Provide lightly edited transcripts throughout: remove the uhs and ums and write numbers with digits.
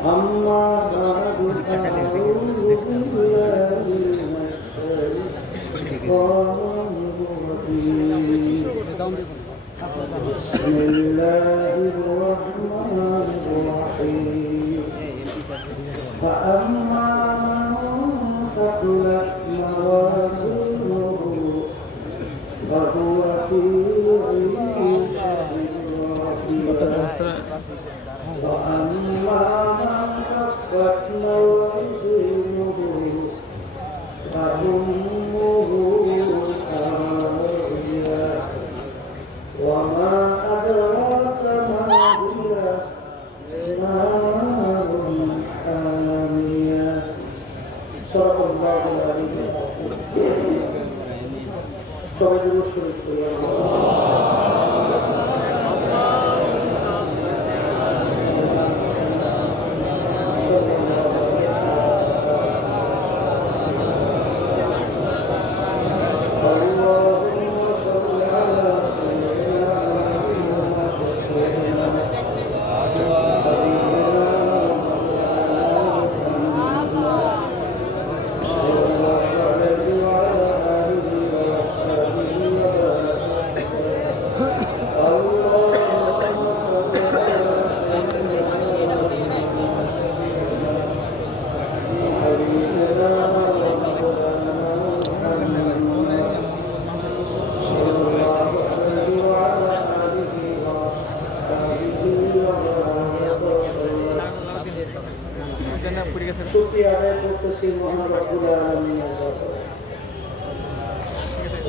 أما بعد فأعوذ بالله من الشيطان الرجيم بسم الله الرحمن الرحيم فأما من ثقلت موازينه فهو في عيشة راضية وأما من خفت موازينه فأمه هاوية وما أدراك ما هي نار حامية صدق الله العظيم সবাই জোরে শরীক করি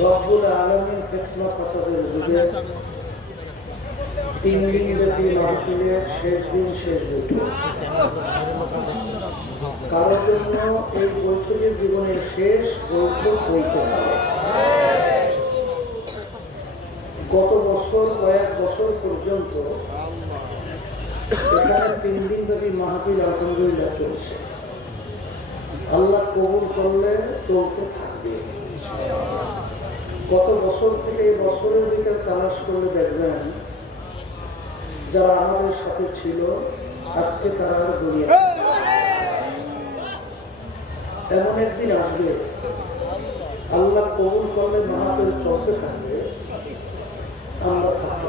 রব্বুল আলামিন কিসমত পছন্দের যুগে 3 দিন ব্যাপী মাহফিলের শেষ দিন শেষ বৈঠক কারোর জন্য এই বৈঠকের জীবনের শেষ বৈঠক হইতে পারে। গত বছর কয়েক বছর পর্যন্ত এখানে 3 দিন ব্যাপী মাহফিল আলহামদুলিল্লাহ চলছে। আল্লাহ কবুল করলে চলতে থাকবে। গত বছর থেকে এই বছরের দিকে তালাশ করলে দেখবেন যারা আমাদের সাথে ছিল আজকে তারা আর দুনিয়া এমন একদিন আসবে আল্লাহ কবুল করলে মাহফিল চলতে থাকবে, আমরা থাকব।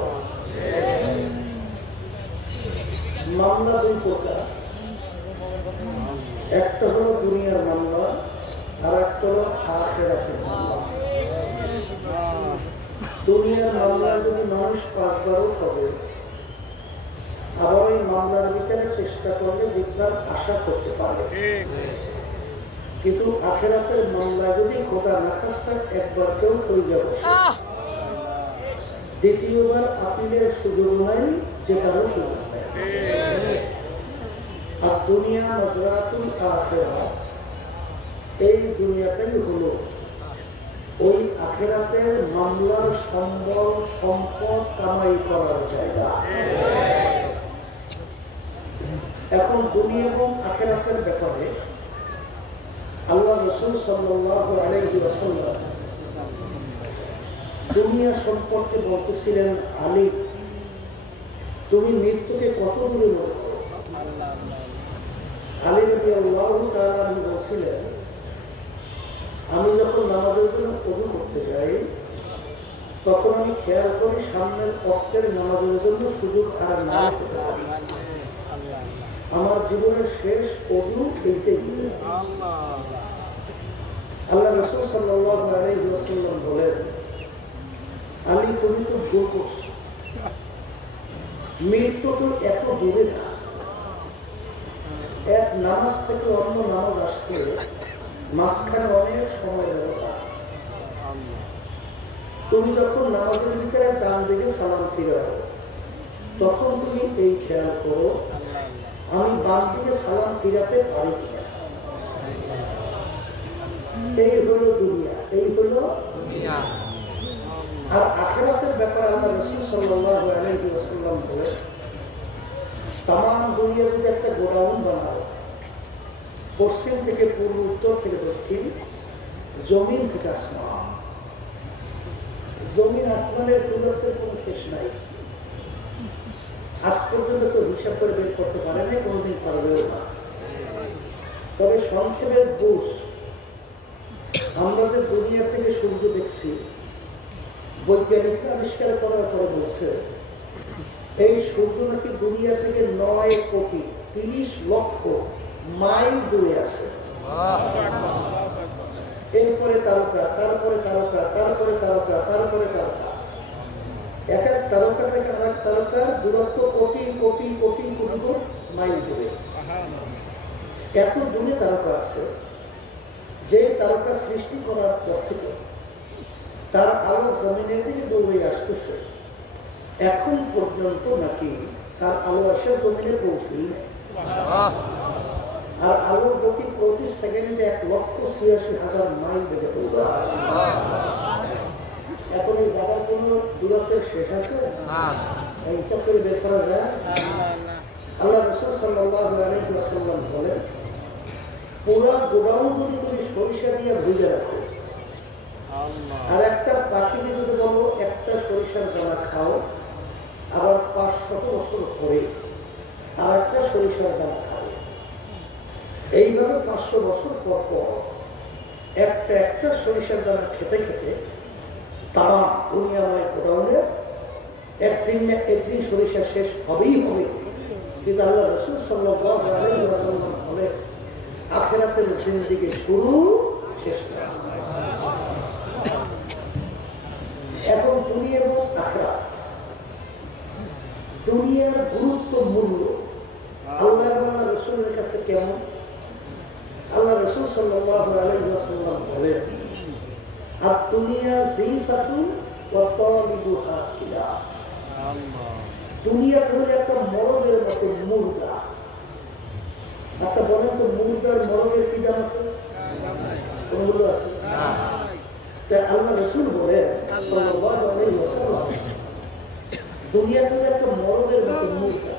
মামলা দুই প্রকার, একটা হলো দুনিয়ার মামলা আর একটা হলো আখিরাতের মামলা। দুনিয়ার মামলায় যদি মানুষ 5 বারও হবে আবার এই মামলার ভিতরে চেষ্টা করলে জিতবার আশা করতে পারে, কিন্তু আখিরাতের মামলায় যদি খোদা না খাস্তা একবার কেউ হয়ে যাবে দ্বিতীয়বার আপিলের সুযোগ নাই, যেটারও সুযোগ নাই। আর দুনিয়া মাজরাতুল আখিরাহ, এই দুনিয়াটাই হলো ওই আখিরাতের মামলার সম্বল সম্পদ কামাই করার জায়গা। এখন দুনিয়া এবং আখিরাতের ব্যাপারে আল্লাহ রাসূল সাল্লাল্লাহু আলাইহি ওয়াসাল্লাম দুনিয়া সম্পর্কে বলতেছিলেন, আলী তুমি মৃত্যুকে কত দূরে মনে করো? আলী রাদিয়াল্লাহু তাআলা আনহু বলছিলেন, আমি যখন নামাজের জন্য ওযু করতে যাই তখন আমি খেয়াল করি সামনের ওয়াক্তের নামাজের জন্য সুযোগ আর না পেতে পারি। আমার জীবনের শেষ ওযু এইটাই। আল্লাহ রাসূল সাল্লাল্লাহু আলাইহি ওয়াসাল্লাম বলেন, আলী তুমি তো ভুল করছো, মৃত্যু তো এত দূরে না। এক নামাজ থেকে অন্য নামাজ আসতে মাঝখানে অনেক সময় ব্যবহার। তুমি যখন নামাজের ভিতরে ডান দিকে সালাম ফিরাও তখন তুমি এই খেয়াল করো, আমি বাম দিকে সালাম ফিরাতে পারি কিনা। এই হলো দুনিয়া, এই হলো দুনিয়া। আর আখিরাতের ব্যাপারে আল্লাহ রাসূল সাল্লাল্লাহু আলাইহি ওয়াসাল্লাম বলেন, তাম দুনিয়া যদি একটা গোডাউন বানাও, পশ্চিম থেকে পূর্ব, উত্তর থেকে দক্ষিণ, জমিন থেকে আসমান, জমিন আসমানের দূরত্বের কোনো শেষ নাই। আজ পর্যন্ত তো হিসাব করে বের করতে পারে না, কোনোদিন পারবেও না। তবে সংক্ষেপের দোষ, আমরা যে দুনিয়া থেকে সূর্য দেখছি, বৈজ্ঞানিকরা আবিষ্কার করার পরে বলছে এই সূর্য নাকি দুনিয়া থেকে 9 কোটি 30 লক্ষ মাইল দূরে আছে। এরপরে তারকা, তারপরে তারকা, তারপরে তারকা, তারপরে তারকা, এক এক তারকা থেকে আরেক তারকার দূরত্ব কোটি কোটি কোটি কোটি মাইল দূরে। এত দূরে তারকা আছে যে তারকা সৃষ্টি করার পর থেকে তার আলো জমিনের দিকে দৌড়ে আসতেছে, এখন পর্যন্ত নাকি তার আলো আসে জমিনে পৌঁছই নেই। আর আলোর গতি প্রতি সেকেন্ডে 1,86,000 মাইল বেগে দৌড়ায়। এখন এই জায়গার কোন দূরত্বের শেষ আছে? এই হিসাব করে বের করা যায়? আল্লাহ রাসূল সাল্লাল্লাহু আলাইহি ওয়াসাল্লাম বলেন, পুরা গোডাউন যদি তুমি সরিষা দিয়ে ভেজে রাখো, আর একটা পাখিকে যদি বলো একটা সরিষার দানা খাও, আবার 500 বছর পরে আর একটা সরিষার দানা খাও, এইভাবে 500 বছর পর পর একটা একটা সরিষার দানা খেতে খেতে তাম দুনিয়াময় গোডাউনে একদিন না একদিন সরিষা শেষ হবেই হবে। কিন্তু আল্লাহ রাসূল সাল্লাল্লাহু আলাইহি ওয়াসাল্লাম বলেন, আখিরাতের জিন্দেগি শুরু শেষ না। এখন দুনিয়া এবং আখিরাত, দুনিয়ার গুরুত্ব মূল্য আল্লাহ এবং রাসূলের কাছে কেমন? আল্লাহ রাসূল সাল্লাল্লাহু আলাইহি ওয়াসাল্লাম বলেন, আদ-দুনিয়া জিফাতুন ওয়া তালিবুহা কিলা। দুনিয়া হলো একটা মরদের মতো মুর্দা। আচ্ছা বলেন তো, মুর্দার মরদের কি দাম আছে? কোনগুলো আছে? তাই আল্লাহ রাসূল বলেন সাল্লাল্লাহু আলাইহি ওয়াসাল্লাম, দুনিয়া হলো একটা মরদের মতো মুর্দা।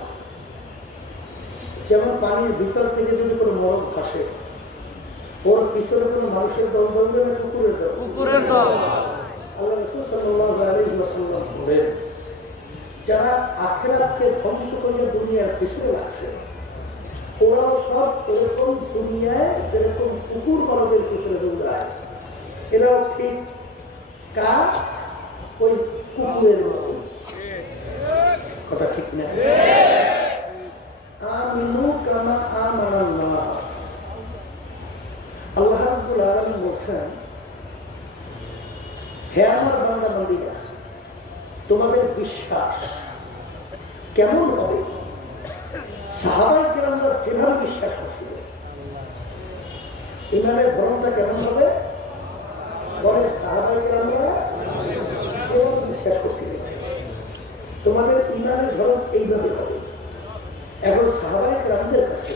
যেমন পানির ভিতর থেকে যদি কোনো মরদ ভাসে, ওর পিছনে কোনো মানুষের দল দৌড়বে না কুকুরের দল? কুকুরের দল। আল্লাহ রাসূল সাল্লাল্লাহু আলাইহি ওয়াসাল্লাম বলেন, যারা আখিরাতকে ধ্বংস করে দুনিয়ার পিছনে লাগছে, ওরাও সব এরকম দুনিয়ায় যেরকম কুকুর মানবের পিছনে দৌড়ায়, এরাও ঠিক কাজ ওই কুকুরের মতো। কথা ঠিক না? আমিনু কামা আমানান নাস। আল্লাহ রাব্বুল আলামিন বলছেন, হে আমার বান্দা বান্দীরা, তোমাদের বিশ্বাস কেমন হবে সাহাবায়ে কেরামরা যেভাবে বিশ্বাস করছিল, ইমানের ধরনটা কেমন হবে? বলে সাহাবায়ে কেরামরা কেমন বিশ্বাস করছিলেন, তোমাদের ইমানের ধরন এইভাবে হবে। এখন সাহাবায়ে কেরামদের কাছে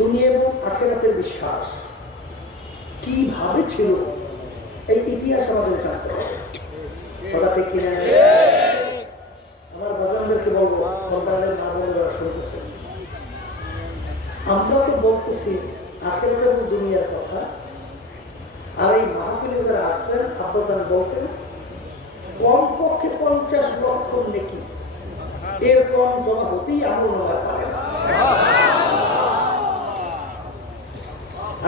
দুনিয়া এবং আখিরাতের বিশ্বাস কিভাবে ছিল, এই ইতিহাস আমাদের জানতে হবে। কথা ঠিক কিনা? আমার বাজানদেরকে বলবো, সন্তানের নাম ওরা শুনতেছে, আমরা তো বলতেছি আখিরাতের দুনিয়ার কথা, আর এই মাহফিলে যারা আসছেন আব্বাজান বলতেন কমপক্ষে 50 লক্ষ নেকি, এর কম জমা হতেই আমল নামায় পারে না।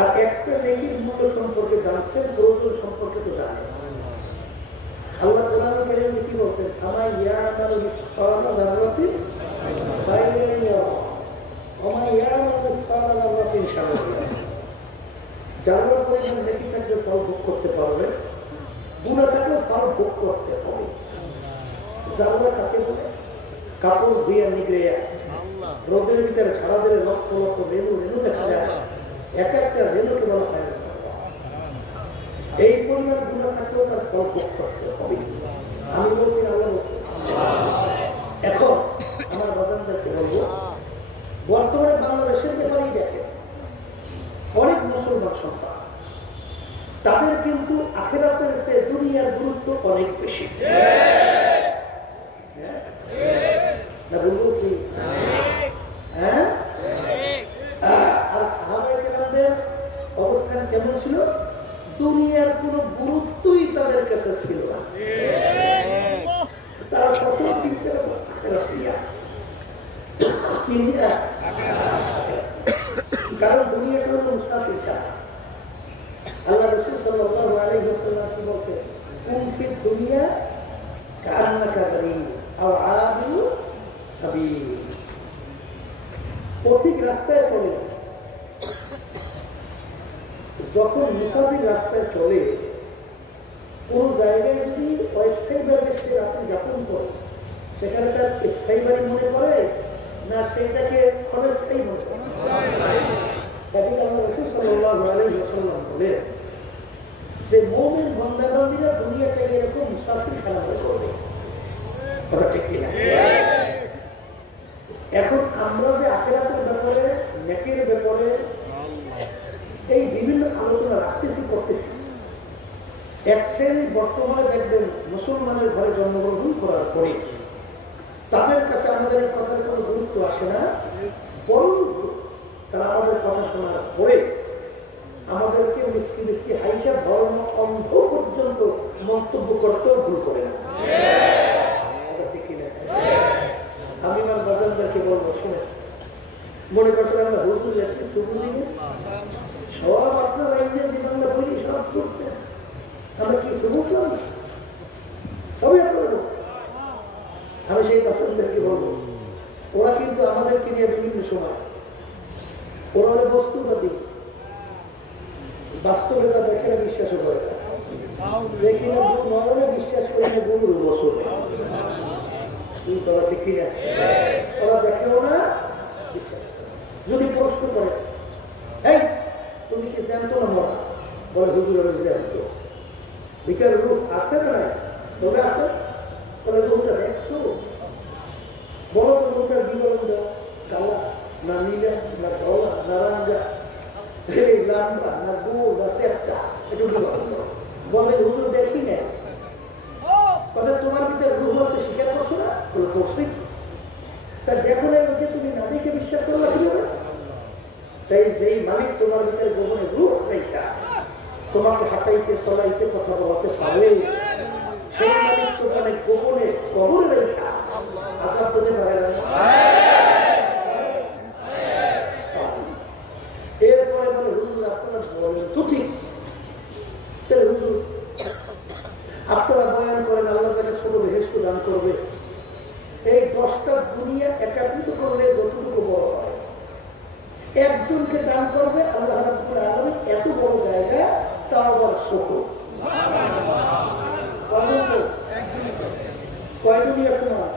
আর একটা নেকির মূল্য সম্পর্কে জানছেন, প্রয়োজন সম্পর্কে তো জানেন। আল্লাহ কোরআনে কারীমে কি বলছেন? আমা ইয়ামালু মিসকালা যাররাতিন খায়রান ইয়ারা ওয়া মা ইয়ামালু মিসকালা যাররাতিন শাররান ইয়ারা। যারা পরিমাণ নেকি থাকলে ফল ভোগ করতে পারবে, গুনাহ থাকলে ফল ভোগ করতে হবে। যারা কাকে বলে? কাপড় ধুয়ে নিগড়ে রোদের ভিতরে সারা দিনে লক্ষ লক্ষ রেণু রেণু দেখা যায়, এক একটা রেণুকে বলা হয় না। এই পরিমাণ গুনাহ থাকলেও তার ফল ভোগ করতে হবে। আমি বলছি, আল্লাহ বলছি। এখন আমার বাজানদেরকে বলবো, বর্তমানে বাংলাদেশের ব্যাপারেই দেখেন, অনেক মুসলমান সন্তান, তাদের কিন্তু আখিরাতের চেয়ে দুনিয়ার গুরুত্ব অনেক বেশি। না বলছি? হ্যাঁ। আর সাহাবায়ে কেরামদের অবস্থান কেমন ছিল? দুনিয়ার কোনো গুরুত্বই তাদের কাছে ছিল না। তারা সচল চিন্তা কারণ দুনিয়াটা হলো মুসাফির শাহর। আল্লাহ রাসূল সাল্লাল্লাহু আলাইহি ওয়াসাল্লাম কি বলছে, কুন ফিদ দুনিয়া কান্নাকা গারীব আও আবিরু সাবিল। পথিক রাস্তায় চলে, যখন মুসাফির রাস্তায় চলে, কোন জায়গায় যদি অস্থায়ীভাবে সে রাত্রি যাপন করে, সেখানে তার স্থায়ী বাড়ি মনে করে না সেটাকে ক্ষণস্থায়ী মনে করে? আল্লাহ রাসূল সাল্লাল্লাহু আলাইহি ওয়াসাল্লাম বলে যে মুমিন বান্দা-বান্দীরা দুনিয়াটাকে এরকম মুসাফিরখানা মনে করবে। কথা ঠিক কিনা? এখন আমরা যে আখিরাতের ব্যাপারে, নেকির ব্যাপারে এই বিভিন্ন আলোচনা রাখতেছি, করতেছি, এক শ্রেণী বর্তমানে দেখবেন মুসলমানের ঘরে জন্মগ্রহণ করার পরে তাদের কাছে আমাদের এই কথার কোনো গুরুত্ব আসে না, বরং তারা আমাদের কথা শোনার পরে আমাদেরকে মিষ্টি মিষ্টি হাইসা ধর্ম অন্ধ পর্যন্ত মন্তব্য করতেও ভুল করে না। আমি আমার বাজানদারকে বলবো, শুনে মনে করছেন আমরা হুজুর একটি সুবুঝি সব আপনার ইংরেজি বাংলা বলি সব করছে, আমরা কি বুঝলাম না, সবই আপনারা। আমি সেই বাচ্চাদেরকে বলবো, ওরা কিন্তু আমাদেরকে নিয়ে বিভিন্ন সময় ওরা হলে বস্তুবাদী, বাস্তবে যা দেখে না বিশ্বাসও করে না, দেখি না মরণে বিশ্বাস করি না গুরুর বছর ঠিক কিনা, ওরা দেখেও না বিশ্বাস। যদি প্রশ্ন করে, এই তুমি কি জানতো না মরা, বলে হুজুর জানতো, ভিতরে রূপ আছে না নাই? তবে আছে, বলে রূপটা দেখছো, বলো তো রূপটার বিবরণ দাও, কালা না নীলা না ধলা না রাঙ্গা, লাম্বা না গোল না সেপটা, একটু বিবরণ দাও। বলে হুজুর দেখি না, কথা তোমার ভিতরে রূপ আছে স্বীকার করছো না? বলে করছি। তা দেখো না, ওকে তুমি না দেখে বিশ্বাস করো না কিভাবে? তাই যেই মালিক তোমার ভিতরে গোপনে রূপ রেখা তোমাকে হাঁটাইতে চলাইতে কথা বলাতে পারে, সেই মালিক তোমাকে গোপনে কবর রেখা আশা করতে পারে না। এরপরে বলে হুজুর আপনারা বলেন তো ঠিক, হুজুর আপনারা বয়ান করেন আল্লাহ যাকে ছোট বেহেশত দান করবে, এই 10টা দুনিয়া একাত্রিত করলে যতটুকু বড় হয়, একজনকে দান করবে আল্লাহ রাব্বুল আলামিন এত বড় জায়গা, তাও আবার ছোট। কয় দুনিয়ার সমান?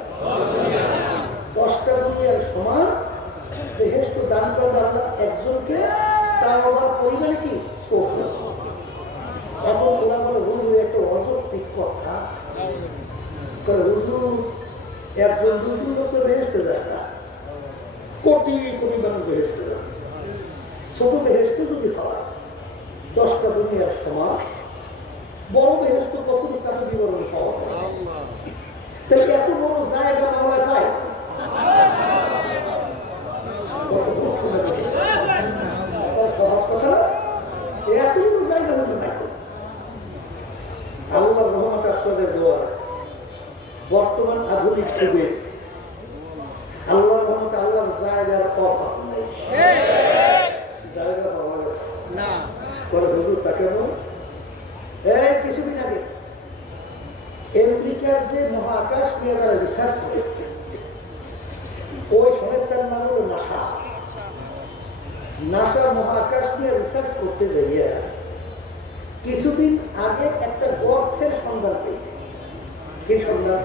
10টা দুনিয়ার সমান বেহেশত দান করবে আল্লাহ একজনকে, তাও আবার পরিমাণে কি ছোট। এখন ওরা বলে হুজুর একটা অযৌক্তিক কথা, হুজুর একজন দুজন লোক বেহেশতে যায় না, কোটি কোটি মানুষ বেহেশতে যায়। ছোট বেহেশত যদি হয় 10টা দুনিয়ার সমান, বড় বেহেশত কতটুকু তাকে বিবরণ পাওয়া যায়। তাই এত বড় জায়গা মাওলায় পায়, সহজ কথা না, এত বড় জায়গা মধ্যে পাই। আল্লাহর রহমত আপনাদের দোয়া, বর্তমান আধুনিক যুগে আল্লাহর রহমতে আল্লাহর জায়গার অভাব নেই, জায়গা পাওয়া গেছে না। পরে হুজুর তাকে কিছুদিন আগে আমেরিকার যে মহাকাশ নিয়ে তারা রিসার্চ করে, ওই সংস্থার নাম হলো নাসা। নাসা মহাকাশ নিয়ে রিসার্চ করতে যাইয়া কিছুদিন আগে একটা গর্তের সন্ধান পেয়েছে। কি সন্ধান?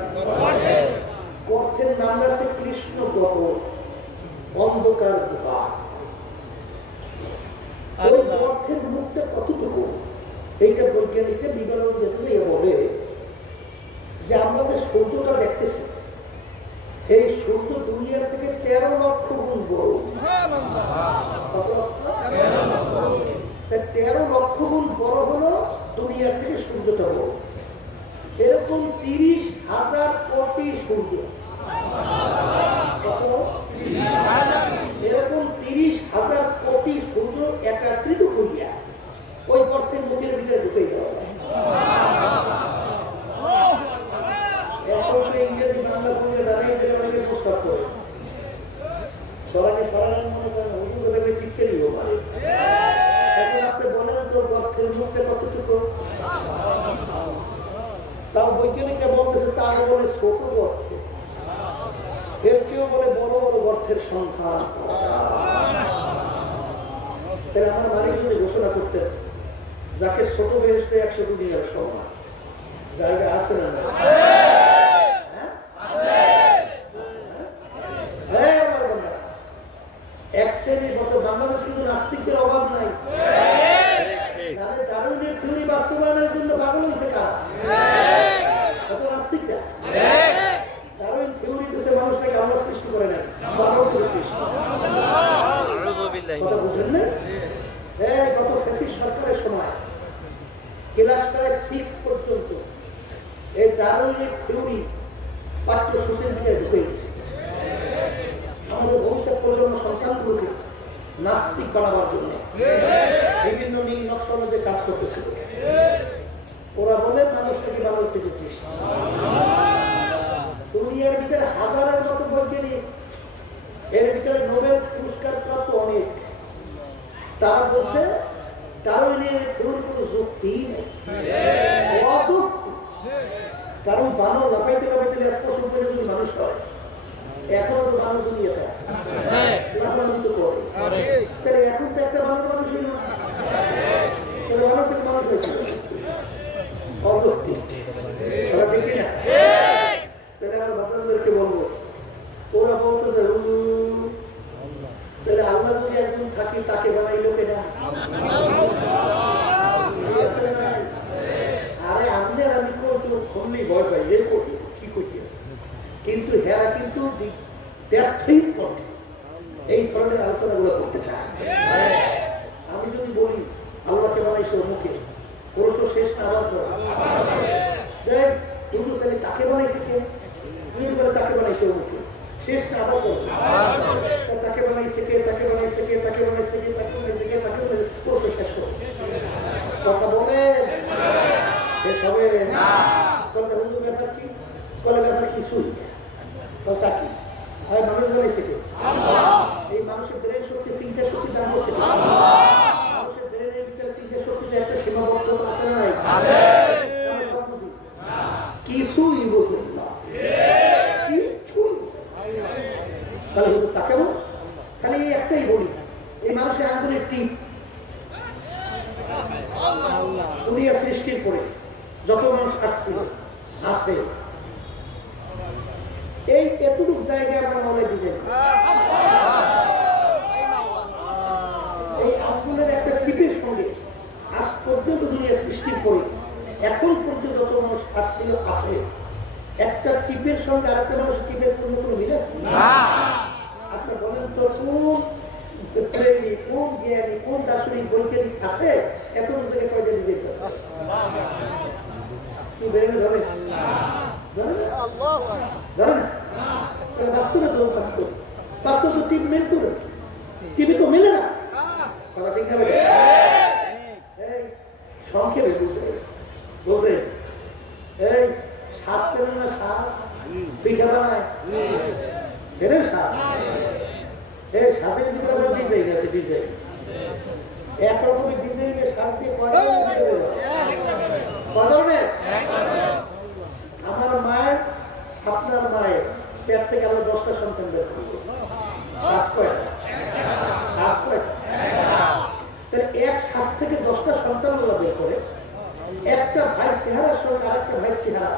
গর্তের নাম আছে কৃষ্ণ গহ্বর, অন্ধকার গুহা। ওই গর্তের মুখটা কতটুকু, এইটা বৈজ্ঞানিকের বিবরণ দিতে বলে যে আমরা যে সূর্যটা দেখতেছি, এই সূর্য দুনিয়ার থেকে 13 লক্ষ গুণ বড়। 13 লক্ষ গুণ বড় হলো দুনিয়ার থেকে সূর্যটা বড়। এরকম 30,000 কোটি সূর্য, এরকম 30,000 কোটি সূর্য একাত্রিত করিয়া ওই গর্তের মুখের ভিতরে ঢুকে দেওয়া হয়। ইংরেজি বাংলা বলে দাঁড়িয়ে দিলে অনেকে প্রস্তাব করে কেউ বলে বড় বড় গর্তের সন্তান। তাহলে আমার মালিক যদি ঘোষণা করতেন যাকে ছোট বেহেশতে 100 দুনিয়ার সমান, জায়গা আছে না? এক শ্রেণীর মতো বাংলাদেশ কিন্তু নাস্তিকদের অভাব নাই। দারুণের থিওরি বাস্তবায়নের জন্য পাগল হয়েছে কারা? কত নাস্তিকরা। দারুণ থিওরি দেশে মানুষটাকে আল্লাহ সৃষ্টি করে নাই, বারো করে সৃষ্টি। কথা বুঝলেন না? গত ফ্যাসিস্ট সরকারের সময় ক্লাস প্রায় 6 পর্যন্ত এই দারুণের থিওরি পাঠ্যসূচির দিকে ঢুকে গেছে। আমাদের ভবিষ্যৎ প্রজন্ম সন্তানগুলোকে নাস্তিক বানাবার জন্য বিভিন্ন নীল নকশা অনুযায়ী কাজ করতেছিল। ওরা বলে মানুষটাকে ভালো হচ্ছে দুনিয়ার ভিতরে হাজারের মতো বৈজ্ঞানিক, এর ভিতরে নোবেল পুরস্কার প্রাপ্ত অনেক, তারা বলছে ডারউইনের থিওরির কোনো যুক্তিই নেই, অযুক্তি। কারণ বানর লাফাইতে লাফাইতে স্পর্শ করে যদি মানুষ হয়, এখন তো বানর দুনিয়াতে আছে, লাফালাফি তো করে। তাহলে এখন তো একটা বানর মানুষ হইল, তাহলে বানর থেকে মানুষ হয়েছে অযুক্তি। ওরা দেখি না? তাহলে আমার বাচ্চাদেরকে বলবো, ওরা বলতেছে তাহলে আল্লাহ যদি একজন থাকি তাকে বানাইলো কেনা? আরে আমি আর আমি খুললেই ভয় পাই, এ করি কি করতে আছে, কিন্তু হেরা কিন্তু ব্যর্থই করে এই ধরনের আলোচনাগুলো করতে চায়। আমি যদি বলি আল্লাহকে বানাইছে অমুকে, পরশু শেষ না হওয়ার পর দেখ তুমি তাহলে তাকে বানাইছে কে? তুমি বলে তাকে বানাইছে অমুকে, শেষ না আবার করছে তাকে বানাইছে কে, তাকে বানাইছে কে, তাকে বানাইছে কে, তাকে বানাইছে কে, তাকে বানাইছে, পরশু শেষ করো। কথা বলে শেষ হবে না। হুজুর ব্যাপার কি? বলে ব্যাপার কিছুই তা কি হয়? মানুষ বানাইছে কে? এই মানুষের ব্রেন শক্তি, চিন্তা শক্তি দান করছে কে? মানুষের ব্রেনের ভিতরে চিন্তা শক্তিতে একটা সীমাবদ্ধতা আছে না নাই? কিছুই বোঝেন না, কিছুই। তাহলে হুজুর তা কেমন? খালি একটাই বলি, এই মানুষের আঙ্গুলের টিপ দুনিয়া সৃষ্টির পরে যত মানুষ আসছিল আসে, এই এতটুকু জায়গায় আমার মনে দিয়েছেন এই আঙ্গুলের একটা টিপের সঙ্গে আজ পর্যন্ত দুনিয়া সৃষ্টির পরে এখন পর্যন্ত যত মানুষ আসছিল আসে, একটা টিপের সঙ্গে আরেকটা মানুষের টিপের কোনো মিল আছে? আচ্ছা বলেন তো, কোন প্রেমী, কোন জ্ঞানী, কোন দার্শনিক বৈজ্ঞানিক আছে এত জায়গায় কয়টা নিজের বাস্তব তো টিপ মিলতো না, টিভি তো মিলে না। সংক্ষেপে বুঝে এই শ্বাস চেনে না? শ্বাস পিঠা বানায় চেনে শ্বাস? এই শ্বাসের ভিতরে ডিজাইন আছে, ডিজাইন একরকমের ডিজাইনের শ্বাস দিয়ে কয় ধরনের? আমার মায়ের, আপনার মায়ের পেট থেকে আরো 10টা সন্তান বের করবো, শ্বাস কয়টা? শ্বাস কয়টা? তাহলে এক শ্বাস থেকে 10টা সন্তান বের করে, একটা ভাই চেহারার সঙ্গে আরেকটা ভাইয়ের চেহারা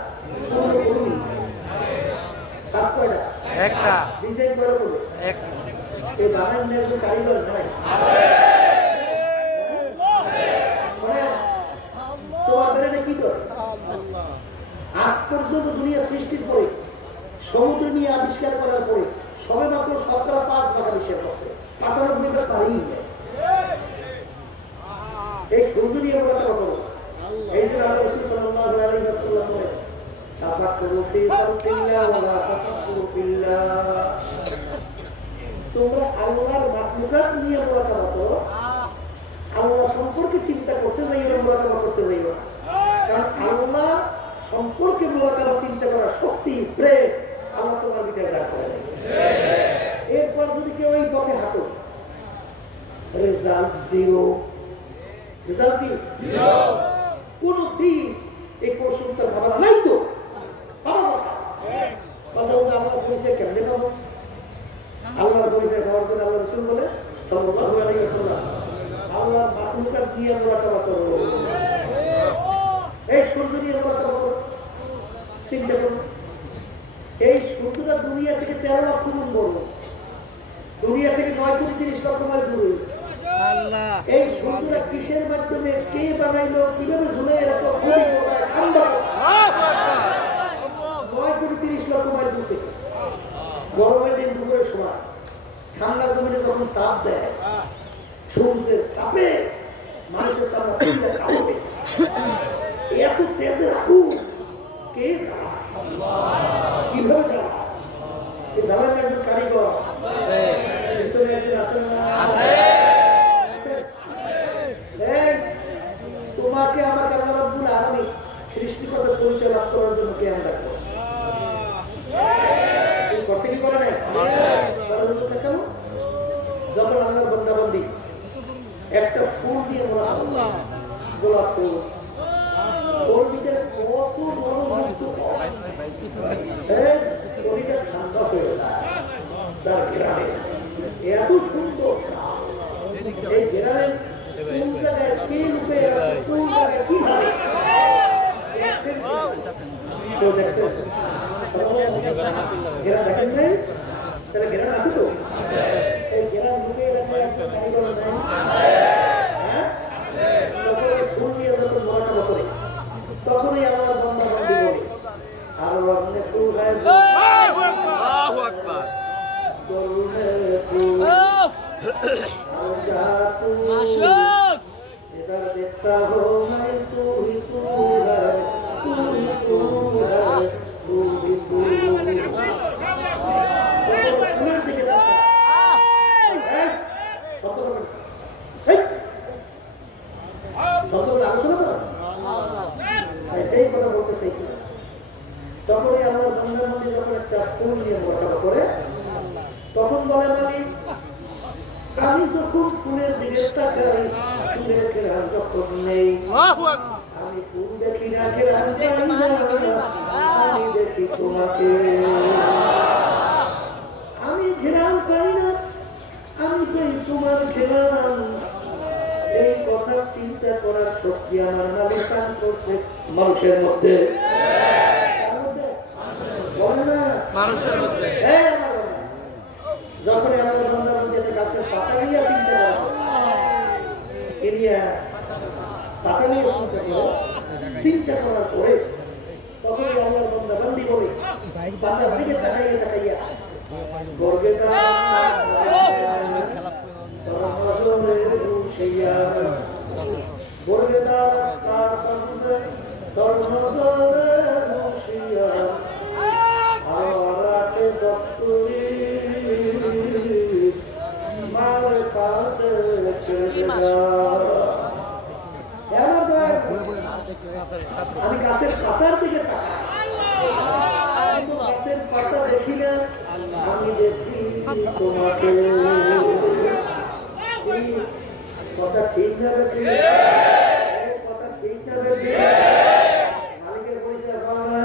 শ্বাস কয়টা? একটা। ডিজাইন করে বলে এই বানার নেই কারিগর নাই। কি করে আজ পর্যন্ত দুনিয়া সৃষ্টির পরে, সমুদ্র নিয়ে আবিষ্কার করার পরে সবে মাত্র 5% আবিষ্কার করছে, 95টা পারি এই সূর্য নিয়ে বলা কথা। এই যে আল্লাহ রাসূল সাল্লাল্লাহু আলাইহি ওয়াসাল্লাম বলেন, তাফাক্কুরু ফি খালকিল্লাহ ওয়া লা তাফাক্কুরু ফিল্লাহ। তোমরা আল্লাহর মাখলুকাত নিয়ে মুরাকাবা করো, আল্লাহ সম্পর্কে চিন্তা করতে যাইও, মুরাকাবা করতে যাইও। কারণ আল্লাহ সম্পর্কে মুরাকাবা চিন্তা করার শক্তি, প্রেম আল্লাহ তোমার ভিতরে দান করে। এরপর যদি কেউ এই পথে হাঁটো, রেজাল্ট জিরো। রেজাল্ট কি? কোন দিন এই প্রশ্ন ভাবা নাই তো, পাবো কথা আল্লাহ পরিচয় কেমনে পাবো? পরিচয় খাওয়ার জন্য আল্লাহ রাসূল বলে সাল্লাল্লাহু আলাইহি ওয়াসাল্লাম আল্লাহ মাখলুকাত দিয়ে মুরাকাবা করো। এই সূর্য দিয়ে মুরাকাবা করো, চিন্তা করো। এই সূর্যটা দুনিয়া থেকে 13 লক্ষ গুণ বড়, দুনিয়া থেকে 9.30 লক্ষ মাইল দূরে। এই সূর্যটা কিসের মাধ্যমে কে বানাইলো, কিভাবে ঝুলে রাখলো, খুবই ঠান্ডা 9.30 লক্ষ মাইল দূর থেকে। গরমের দিন দুপুরের সময় ঠান্ডা জমিনে যখন তাপ দেয়, সূর্যের তাপে মানুষের সামনে কাঁপবে। এত তেজে আগুন কে জ্বালায়, কিভাবে জ্বালায়? জ্বালান একজন কারিগর তোমাকে আমাকে আল্লাহ রাব্বুল আলামিন সৃষ্টি করে পরিচয় লাভ করার জন্য জ্ঞান রাখবো করছে কি করে নাই? যখন আল্লাহর বান্দাবান্দি একটা ফুল দিয়ে গোলাপ ফুল ওর ভিতরে কত বড় ঠান্ডা হয়ে যায় তার গ্রামে এত সুন্দর। এই গ্রামের কোন জায়গায় কি রূপে কোন জায়গায় কি ভাবে গেরা দেখেন নাই? তাহলে গেরা আছে তো এই গেরা রূপে ফুল নিয়ে যখন মরাটা করে তখনই আমার বন্ধা বন্ধি বলে আর देखता हो मैं तू ही तू है, तू ही तू है, तू ही तू সেই কথা বলতে চাইছি। তখনই আমার বন্ধুর মধ্যে যখন একটা ফুল নিয়ে মোটা করে তখন বলে মালিক আমি যখন ফুলের দিকে তাকাই ফুলের ঘেরান যখন নেই, আমি ফুল দেখি না ঘেরান আমি দেখি তোমাকে, আমি ঘেরান পাই না আমি পাই তোমার ঘেরান। এই কথা চিন্তা করার শক্তি আমার মালিক দান করছে মানুষের মধ্যে, বলে না মানুষের মধ্যে। যখন আমরা বন্ধার মধ্যে গাছের পাতা নিয়ে চিন্তা পাতা নিয়ে চিন্তা করার পরে তখন আমরা বন্ধা বন্দি করে পাতার দিকে তাকাইয়া তাকাইয়া গর্বে গর্বে তার সঙ্গে আওয়ারাতে দপ্তরি মারে পাতে আমি গাছের পাতার দিকে গাছের পাতা দেখি না আমি দেখি তোমাকে। কথা ঠিক না বেশি কথা ঠিক না বেশি মালিকের পয়সা পাও না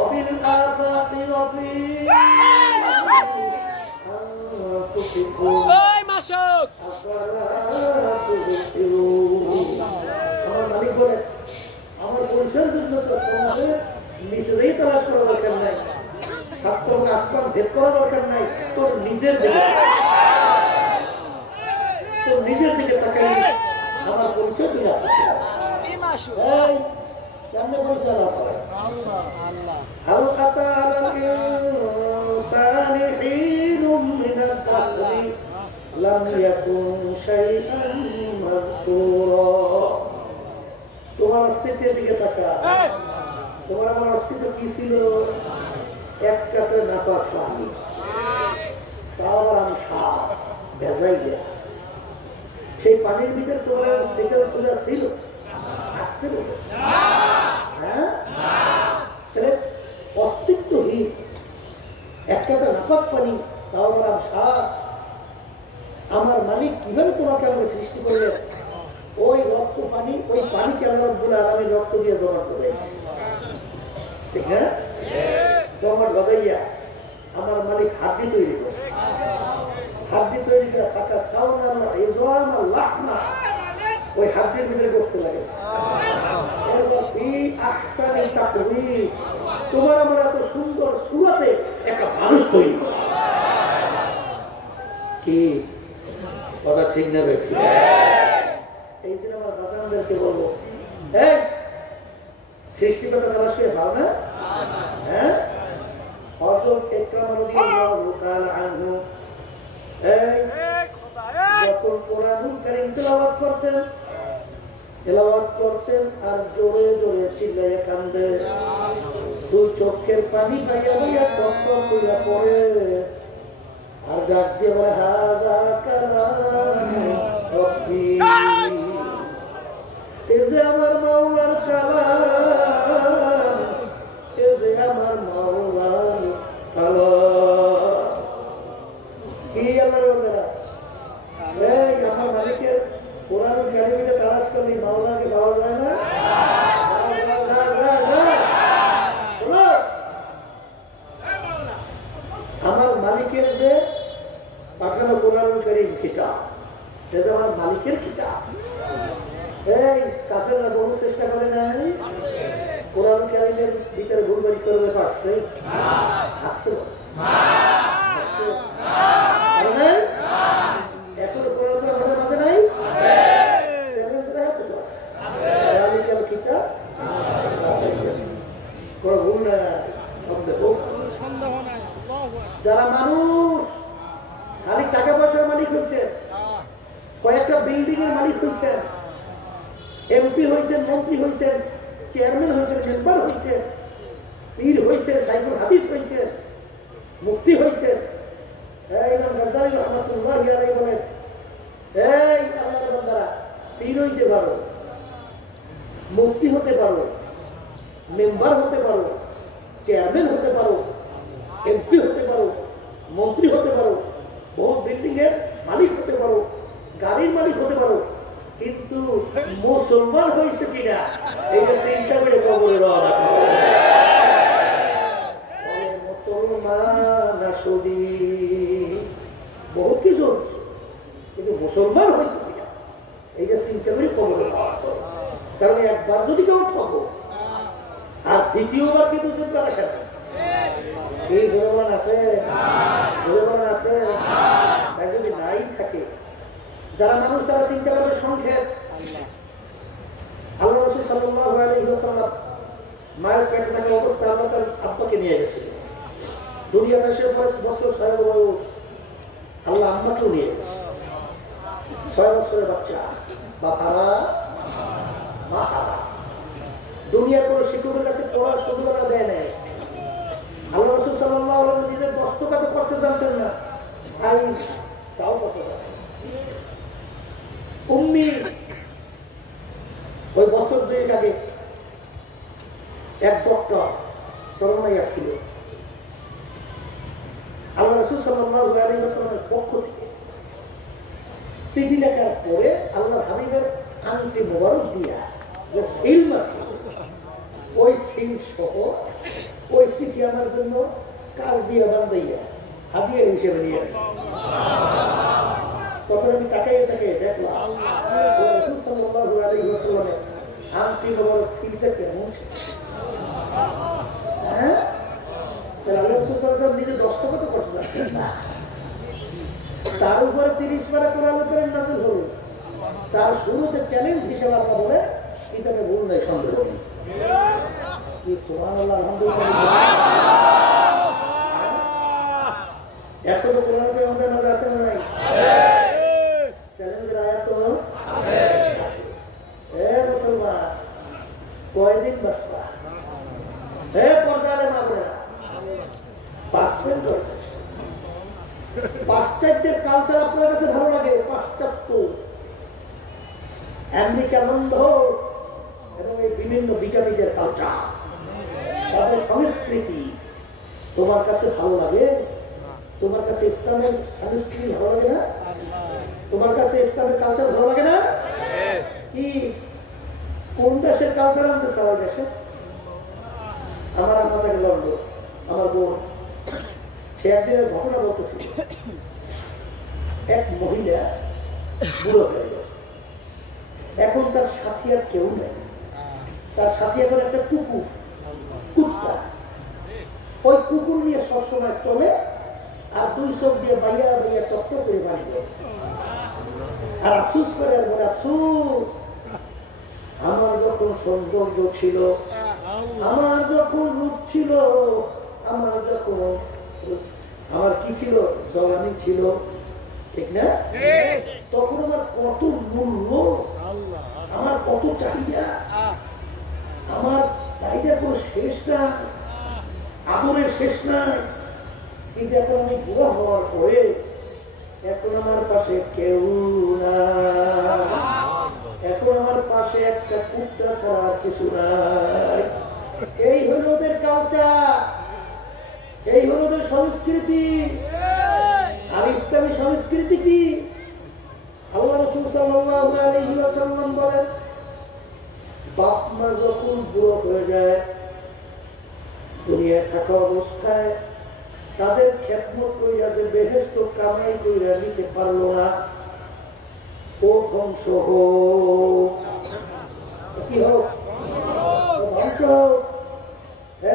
অবিল আবাতি অবি ওই মাসুক আমার মালিক বলে আমার পরিচয়ের জন্য তো তোমাদের নিজেরই তালাশ করা দরকার নাই, তোমাকে আসমান ভেদ করা দরকার নাই, তোর নিজের দিকে তোর নিজের দিকে তাকাই আমার পরিচয় দিলে কেমনে পরিচয় লাভ করে হালকাতা ইনসানি হিনুম মিনাদ দাহরি লাম ইয়াকুন শাইআন মাযকুরা। তোমার অস্তিত্বের দিকে তাকা, তোমার আমার অস্তিত্ব কি ছিল? এক কাপে নাপাক পানি, তাও আবার আমি শ্বাস ভেজাই দেয়া, সেই পানির ভিতরে তোমার সেকেল সোজা ছিল আসতে বলে হ্যাঁ অস্তিত্বহীন এক কাপে নাপাক পানি, তাও আবার আমি শ্বাস। আমার মালিক কিভাবে তোমাকে আমরা সৃষ্টি করলে ওই রক্ত পানি ওই পানিকে আল্লাহ রাব্বুল আলামিন রক্ত দিয়ে জমা করে ঠিক না জমাট বাঁধাইয়া আমার মালিক হাড্ডি তৈরি করছে, হাড্ডি তৈরি করে টাকা সাউনা ইজওয়ানা লাহমা ওই হাড্ডির ভিতরে বসতে লাগে। তোমার আমার এত সুন্দর সুরাতে একটা মানুষ তৈরি করে কি কথা ঠিক না ব্যক্তি? এই জন্য আমার বাজানদেরকে বলবো, এই সৃষ্টিকর্তা তালাশ করে ভালো না? হ্যাঁ, হযরত ইকরামা রাদিয়াল্লাহু তাআলা আনহু যখন কোরআনুল কারীম তেলাওয়াত করতেন আর জোরে জোরে চিল্লাইয়া কান্দে, দুই চোখের পানি পাইয়া পাইয়া টপটপ কইরা পড়ে আর ডাক দিয়ে বলে, হাযা কালামু রাব্বি, এই যে আমার মাওলার কালাম, এই যে আমার মাওলার কালাম। কি আল্লাহর বান্দারা, এই আমার মালিকের কোরআনুল কারীমে তালাশ করলে মাওলাকে পাওয়া যায় না? আমার মালিকের যে পাঠানো কোরআনুল কারীম কিতাব, সেটা আমার মালিকের কিতাব। এই কাফেররা বহু চেষ্টা করে নাই কোরআনুল কারীমের ভিতরে ভুলবাড়ি করবে, পারছে? আসতে এখনো কোরআন আমাদের মাঝে নাই, কিতাব ভুল না। যারা মানুষ খালি টাকা পয়সার মালিক হয়েছে, কয়েকটা বিল্ডিং এর মালিক হয়েছেন, এমপি হয়েছেন, মন্ত্রী হয়েছেন, চেয়ারম্যান হয়েছেন, মেম্বার হয়েছেন, পীর হয়েছেন, সাইফুল হাদিস হয়েছেন, মুফতি হয়েছেন, ইমাম গাজ্জালী রাহমাতুল্লাহি আলাইহি বলেন, এই আল্লাহর বান্দারা, পীর হইতে পারো, মুফতি হতে পারো, মেম্বার হতে পারো, চেয়ারম্যান হতে পারো, এমপি হতে পারো, মন্ত্রী হতে পারো, বহু বিল্ডিং এর মালিক হতে পারো, গাড়ির মালিক হতে পারো, কিন্তু মুসলমান হয়েছে কিনা এইটা চিন্তা করে কবরে রওনা করো। মুসলমান আসলি বহু কিছু হচ্ছে, কিন্তু মুসলমান হয়েছে কিনা এইটা চিন্তা করে কবরে রওনা করো। কারণ একবার যদি কেউ ঠকো আর দ্বিতীয়বার কিন্তু চিন্তা আসে না। এই জনগণ আছে, জনগণ আছে, তাই যদি নাই থাকে, যারা মানুষ তারা চিন্তা করবে সংক্ষেপ। আল্লাহ রাসূল সাল্লাল্লাহু আলাইহি ওয়াসাল্লাম মায়ের পেটে থাকা অবস্থা আল্লাহ তার আব্বাকে নিয়ে গেছিলেন। দুনিয়াতে এসে 5 বছর 6 বয়স, আল্লাহ আম্মাকেও নিয়ে গেছে। 6 বছরের বাচ্চা, বাপারা মাহারা দুনিয়ার কোনো শিক্ষকের কাছে পড়ার সুযোগতা দেয় নাই। আল্লাহ রাসূল সাল্লাল্লাহু আলাইহি ওয়াসাল্লাম নিজের দস্তখত করতে জানতেন না, তাও করতে জানতেন। উম্মি ওই বছর 2 আগে এক ডক্টর চরমাই আসছিল, আল্লাহ রাসূল সাল্লাল্লাহু আলাইহি ওয়াসাল্লামের পক্ষ থেকে চিঠি লেখার পরে আল্লাহ হাবিবের আংটি মোবারক দিয়া যে সিল মারছে, ওই সিল সহ ওই চিঠি আমার জন্য কাজ দিয়ে বান্ধাইয়া হাদিয়া হিসেবে নিয়ে আসে। তখন আমি তাকাইয়ে তাকিয়ে দেখলাম রাসূল সাল্লাল্লাহু আলাইহি ওয়াসাল্লামের আংটি মোবারক সিলটা কেমন ছিল। হ্যাঁ, আল্লাহ রাসূল সাল্লাল্লাহু আলাইহি ওয়াসাল্লাম নিজে দস্তখত করতে চাচ্ছেন না, তার উপরে 30 বার কোরআন কারীম নাযিল হলো। তার শুরুতে চ্যালেঞ্জ হিসেবে আমরা বলে কিতাবে ভুল নাই, সন্দেহ নেই। কি সুবহানাল্লাহ, আলহামদুলিল্লাহ। এখনো কোরআন কারীম আমাদের মাঝে আছে না নাই? চ্যালেঞ্জের আয়াত তো আছে। মুসলমান কয়দিন বাঁচবা? পর্দারে মা বোনেরা, পাশ্চাত্যের কালচার আপনার কাছে ভালো লাগে? পাশ্চাত্য, আমেরিকা, লন্ডন এবং এই বিভিন্ন বিজাতিদের কালচার, তাদের সংস্কৃতি তোমার কাছে ভালো লাগে? তোমার কাছে ইসলামের সংস্কৃতি ভালো লাগে না? তোমার কাছে ইসলামের কালচার ভালো লাগে না? কি কোন দেশের কালচার আনতে চাও? দেশে আমার আপনাদের লন্ডন, আমার বোন সে একদিনের ঘটনা বলতেছিল, এক মহিলা বুড়ো হয়ে গেছে, এখন তার সাথী আর কেউ নেই, তার সাথী এখন একটা কুকুর, কুত্তা। ওই কুকুর নিয়ে সবসময় চলে, আর দুই চোখ দিয়ে বাইয়া বাইয়া টপ করে বাড়ি দেয়, আর আফসুস করে আর বলে, আফসুস আমার যখন সৌন্দর্য ছিল, আমার যখন রূপ ছিল, আমার কি ছিল, জওয়ানি ছিল, ঠিক না? তখন আমার কত মূল্য, আমার কত চাহিদা, আমার চাহিদা কোনো শেষ না, আদরের শেষ নাই। কিন্তু এখন আমি বুড়া হওয়ার পরে এখন আমার পাশে কেউ না, এখন আমার পাশে একটা কুত্তা ছাড়া আর কিছু নাই। এই হলো ওদের কালচার, এই হলো ওদের সংস্কৃতি। আর ইসলামী সংস্কৃতি কি? আল্লাহ রাসূল সাল্লাল্লাহু আলাইহি ওয়াসাল্লাম বলেন, বাপ মা যখন বুড়ো হয়ে যায়, দুনিয়ায় থাকা অবস্থায় তাদের খেদমত কইরা যে বেহেশত কামাই কইরা নিতে পারলো না, ও ধ্বংস হোক, কি হোক, ধ্বংস হোক।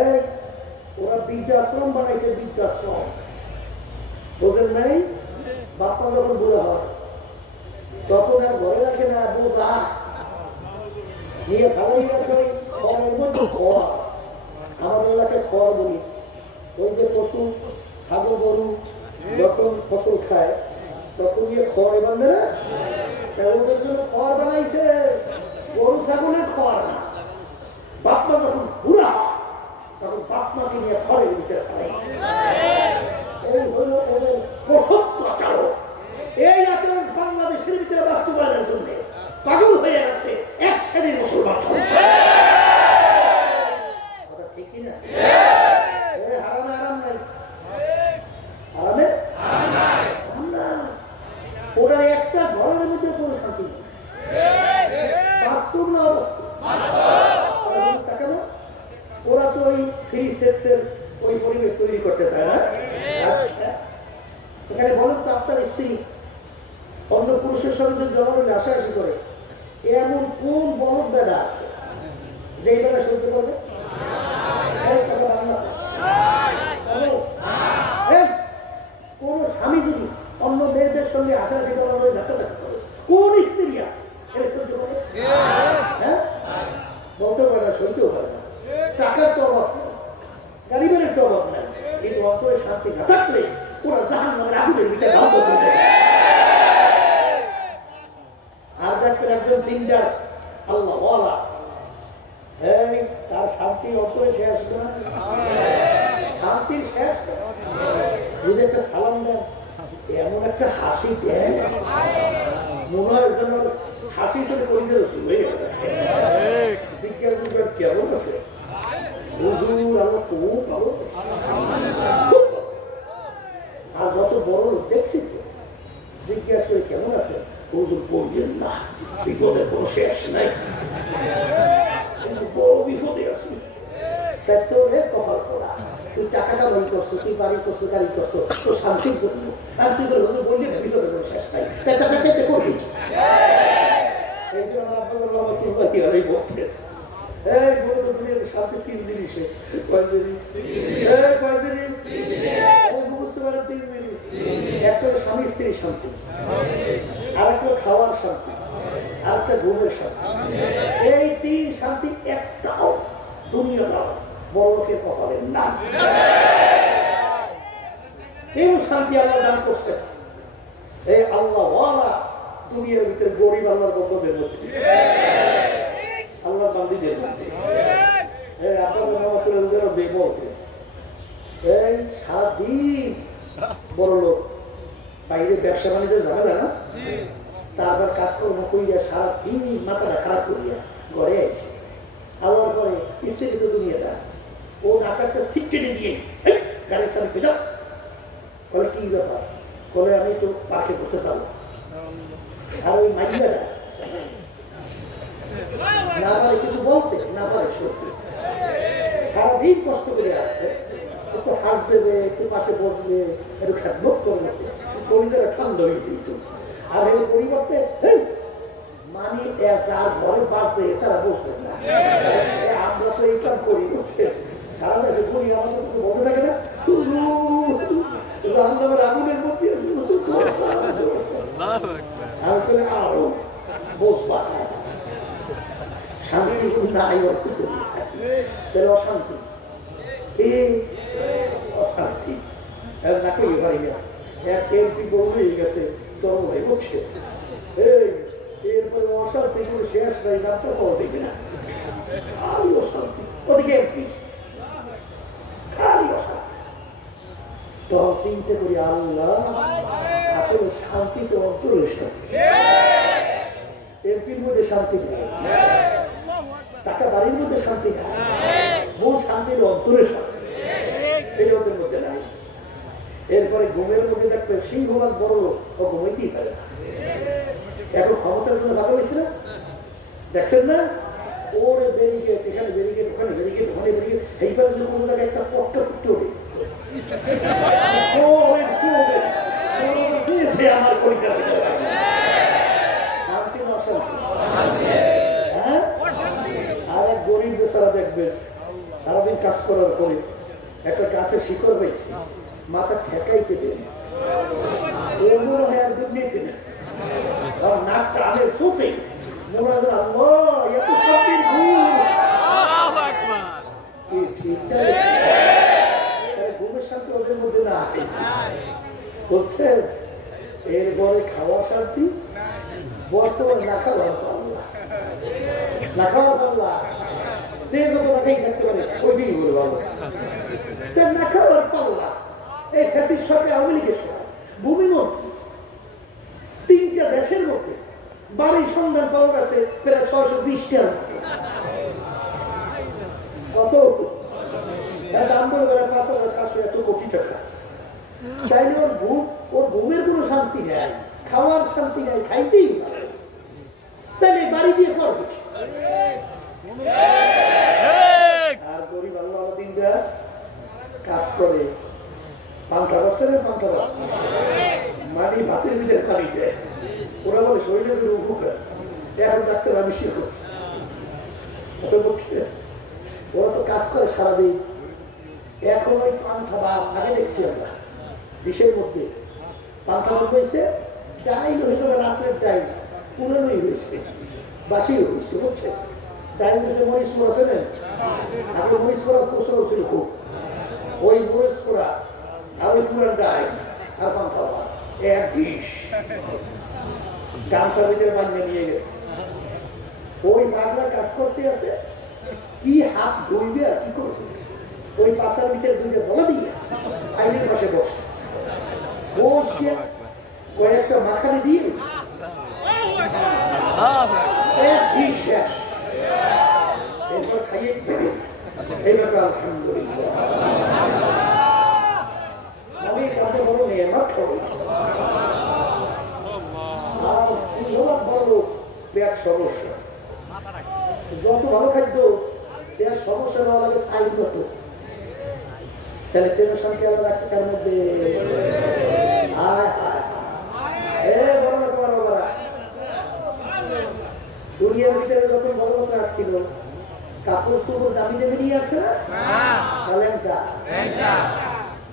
এই ওরা বৃদ্ধাশ্রম বানাইছে, বৃদ্ধাশ্রম, বোঝেন নাই? বাপ্পা যখন বুড়ো হয় তখন আর ঘরে রাখে না, বোঝা নিয়ে ভালোই রাখে খড়ের মধ্যে, খড়, আমাদের এলাকায় খড় বলি। ওই যে পশু ছাগল গরু যখন ফসল খায় তখন গিয়ে খড় বাঁধে না, ওদের জন্য খড় বানাইছে, গরু ছাগলের খড় না। বাপমা যখন বুড়া তখন বাপমাকে নিয়ে খড়ের ভিতরে খায়। এই হল ওদের প্রসত্ব আচরণ। এই আচরণ বাংলাদেশের ভিতরে বাস্তবায়নের জন্য পাগল হয়ে গেছে এক শ্রেণীর মুসলমান। ঠিক কিনা? হারামে আরাম নাই, হারামে আরাম নাই। ওরা একটা ঘরের মধ্যে কোনো শান্তি নেই, বাস্তব না অবাস্তব? কেন? ওরা তো ওই ফ্রি সেক্সের ওই পরিবেশ তৈরি করতে চায় না। সেখানে বলেন তো, আপনার স্ত্রী অন্য পুরুষের সঙ্গে যদি জনগণে আশাআশি করে, এমন কোন বলদ বেড়া আছে যে এই বেড়া সহ্য করবে? কোন স্বামী যদি অন্য মেয়েদের সঙ্গে আশাআশি করার ধাক্কাধাক্কি করে, কোন স্ত্রী আছে এটা সহ্য করে? হ্যাঁ, বলতে পারে না, সহ্যও পারে না। টাকার তো অভাব নেই, গাড়িবাড়ির তো অভাব নাই, কিন্তু অন্তরে শান্তি না থাকলে ওরা জাহান্নামের আগুনের ভিতরে ধাওয়া করতে। আর দেখবেন একজন দিনদার আল্লাহ ওয়ালা, এই তার শান্তি অন্তরে শেষ না, শান্তির শেষ। যদি একটা সালাম দেন, এমন একটা হাসি দেন, মনে হয় যেন হাসি শুনে পরিচয় হয়ে গেছে। জিজ্ঞাসা করবেন কেমন আছে, হুজুর আল্লাহ খুব ভালো। আর যত বড় লোক দেখছি জিজ্ঞাসা করে কেমন আছে, হুজুর বলবেন না, বিপদের কোনো শেষ নাই, বড় বিপদে আছি। তাই তো কপাল খোলা, তুই টাকা কামাই করছো, তুই বাড়ি করছো, গাড়ি করছো, তো শান্তির জন্য। আর তুই বলে হুজুর বললি না, বিপদের কোনো শেষ নাই, তাই টাকা কেটে করবি। এই জন্য আপনার কি আর এই বলতে, এই বলে তো দুনিয়াতে শান্তি 3 জিনিসে, কয় জিনিস? বুঝতে পারেন 3 জিনিস। একটা হলো স্বামী স্ত্রীর শান্তি, আর একটা খাওয়ার শান্তি, আর একটা ঘুমের শান্তি। এই 3 শান্তি একটাও দুনিয়াটাও বড় লোকের কপালে না। এই শান্তি আল্লাহ দান করছে এই আল্লাহ ওয়ালা দুনিয়ার ভিতরে গরিব আল্লাহর বন্ধুদের মধ্যে, আল্লাহর বান্দীদের মধ্যে। এই সারাদিন বড় লোক বাইরে ব্যবসা বাণিজ্যের ঝামেলা না, তারপর কাজকর্ম করিয়া সারাদিন মাথাটা খারাপ করিয়া ঘরে আসে, আবার পরে স্ত্রী তো দুনিয়াটা ও নাটকটা সিট কেটে দিয়ে গাড়ির সামনে পেটা বলে, কি ব্যাপার? বলে আমি তো পার্কে করতে চাবো। আর ওই মাইয়াটা না পারে কিছু বলতে, না পারে সত্যি, সারাদিন কষ্ট করে আসছে, একটু হাসবে, একটু পাশে বসবে, একটু খেদমত করবে, পরিবারে ঠান্ডা হয়েছে একটু। আর এই পরিবর্তে মানে যার ঘরে বাঁচবে এছাড়া বসবে না। আমরা তো এই কাম করি, বুঝছে, সারা দেশে করি, আমাদের কিছু বলতে থাকে না, রান্নার আগুনের মধ্যে আমি চলে আরো বসবা, শান্তি নাই তাহলে অশান্তি, অশান্তি না করি পারি না। এমপি বউ হয়ে গেছে চল ভাই, বুঝছে, এরপরে অশান্তি কোনো শেষ নাই, নামটা পৌঁছে কিনা খালি অশান্তি, ওদিকে এমপি খালি অশান্তি। তখন চিন্তা করি আল্লাহ আসলে শান্তি তো অন্তরের শান্তি, এমপির মধ্যে শান্তি নেই, টাকা বাড়ির মধ্যে শান্তি নেই, মূল শান্তির অন্তরের শান্তি এই ওদের মধ্যে নাই। এরপরে ঘুমের মধ্যে দেখবে সেই ঘুমান বড় লোক ও ঘুমাইতেই পারে না। এখন ক্ষমতার জন্য ভালো হয়েছে না, দেখছেন না, ওর ব্যারিকেড এখানে ব্যারিকেড, ওখানে ব্যারিকেড, ওখানে ব্যারিকেড, এইবার যদি কোনো জায়গায় একটা পট্টা ফুটতে হবে আমার পরিচয় শান্তি না অশান্তি। হ্যাঁ, আর এক গরিব বেচারা দেখবেন সারাদিন কাজ করার পরে একটা গাছের শিকড় পেয়েছে, মাথা ঠেকাইতে দেন, মনে হয় আর দুর্নীতি না, নাক কানের চোখে মনে হয় এত শান্তির ঘুমের শান্তি ওদের মধ্যে না বলছে। এরপরে খাওয়া শান্তি, বর্তমানে না খাওয়ার পাল্লা, না খাওয়ার পাল্লা, সে যত টাকাই থাকতে পারে ওইটাই বলে ভালো, না খাওয়ার পাল্লা। এই ফ্যাসির সরকার আওয়ামী লীগের সময় ভূমিমন্ত্রী তিনটা দেশের মধ্যে বাড়ির সন্ধান পাওয়া গেছে প্রায় 620টার মতো, কত দাম বলে বেড়া 5,700 এত কোটি টাকা। চাইলে ওর ঘুমের কোনো শান্তি নেই, খাওয়ার শান্তি নেই, খাইতেই পারে, তাহলে বাড়ি দিয়ে পর দেখি। আর গরিব আল্লাহ দিন দেয় কাজ করে, পান্থা বছরের পান্থা মানি ভাতের ভিতরে পানি দেয়, ওরা বলে শরীরের উপকার। এখন ডাক্তার আবিষ্কার করছে, ওরা তো কাজ করে সারাদিন। এখন ওই পান্থা বা আগে দেখছি আমরা বিষের মধ্যে পান্থা হয়েছে, ডাইল হয়ে যাবে, রাত্রের ডাইল পুরনোই হয়েছে, বাসিও হয়েছে, বুঝছে। ডাইল হয়েছে মরিচ পোড়া, চেনেন? আগে মরিচ পোড়া প্রচুর ছিল খুব, ওই মরিচ পোড়া আর ওই পুরান ডাইল আর পান্থা এক বিষ গামছার ভিতরে বানিয়ে নিয়ে গেছে। ওই পাগলা কাজ করতে আছে, কি হাত ধরবে আর কি করবে, ওই পাশার ভিতরে দুইটা বলা দিয়ে আইনের পাশে বসে কয়েকটা মাখানি দিয়ে শেষ, এরপর খাইয়ে দেবে। এইভাবে আলহামদুলিল্লাহ আমি কত বড় নিয়ামত হবে। আর বড় পেট সমস্যা, যত ভালো খাদ্য পেট সমস্যা না লাগে সাইড মতো, তাহলে কেন শান্তি আল্লাহ রাখছে তার মধ্যে। দুনিয়ার ভিতরে যখন ভগবত আসছিল কাপড় চোপড় দামি দামি নিয়ে আসছে না, ল্যাংটা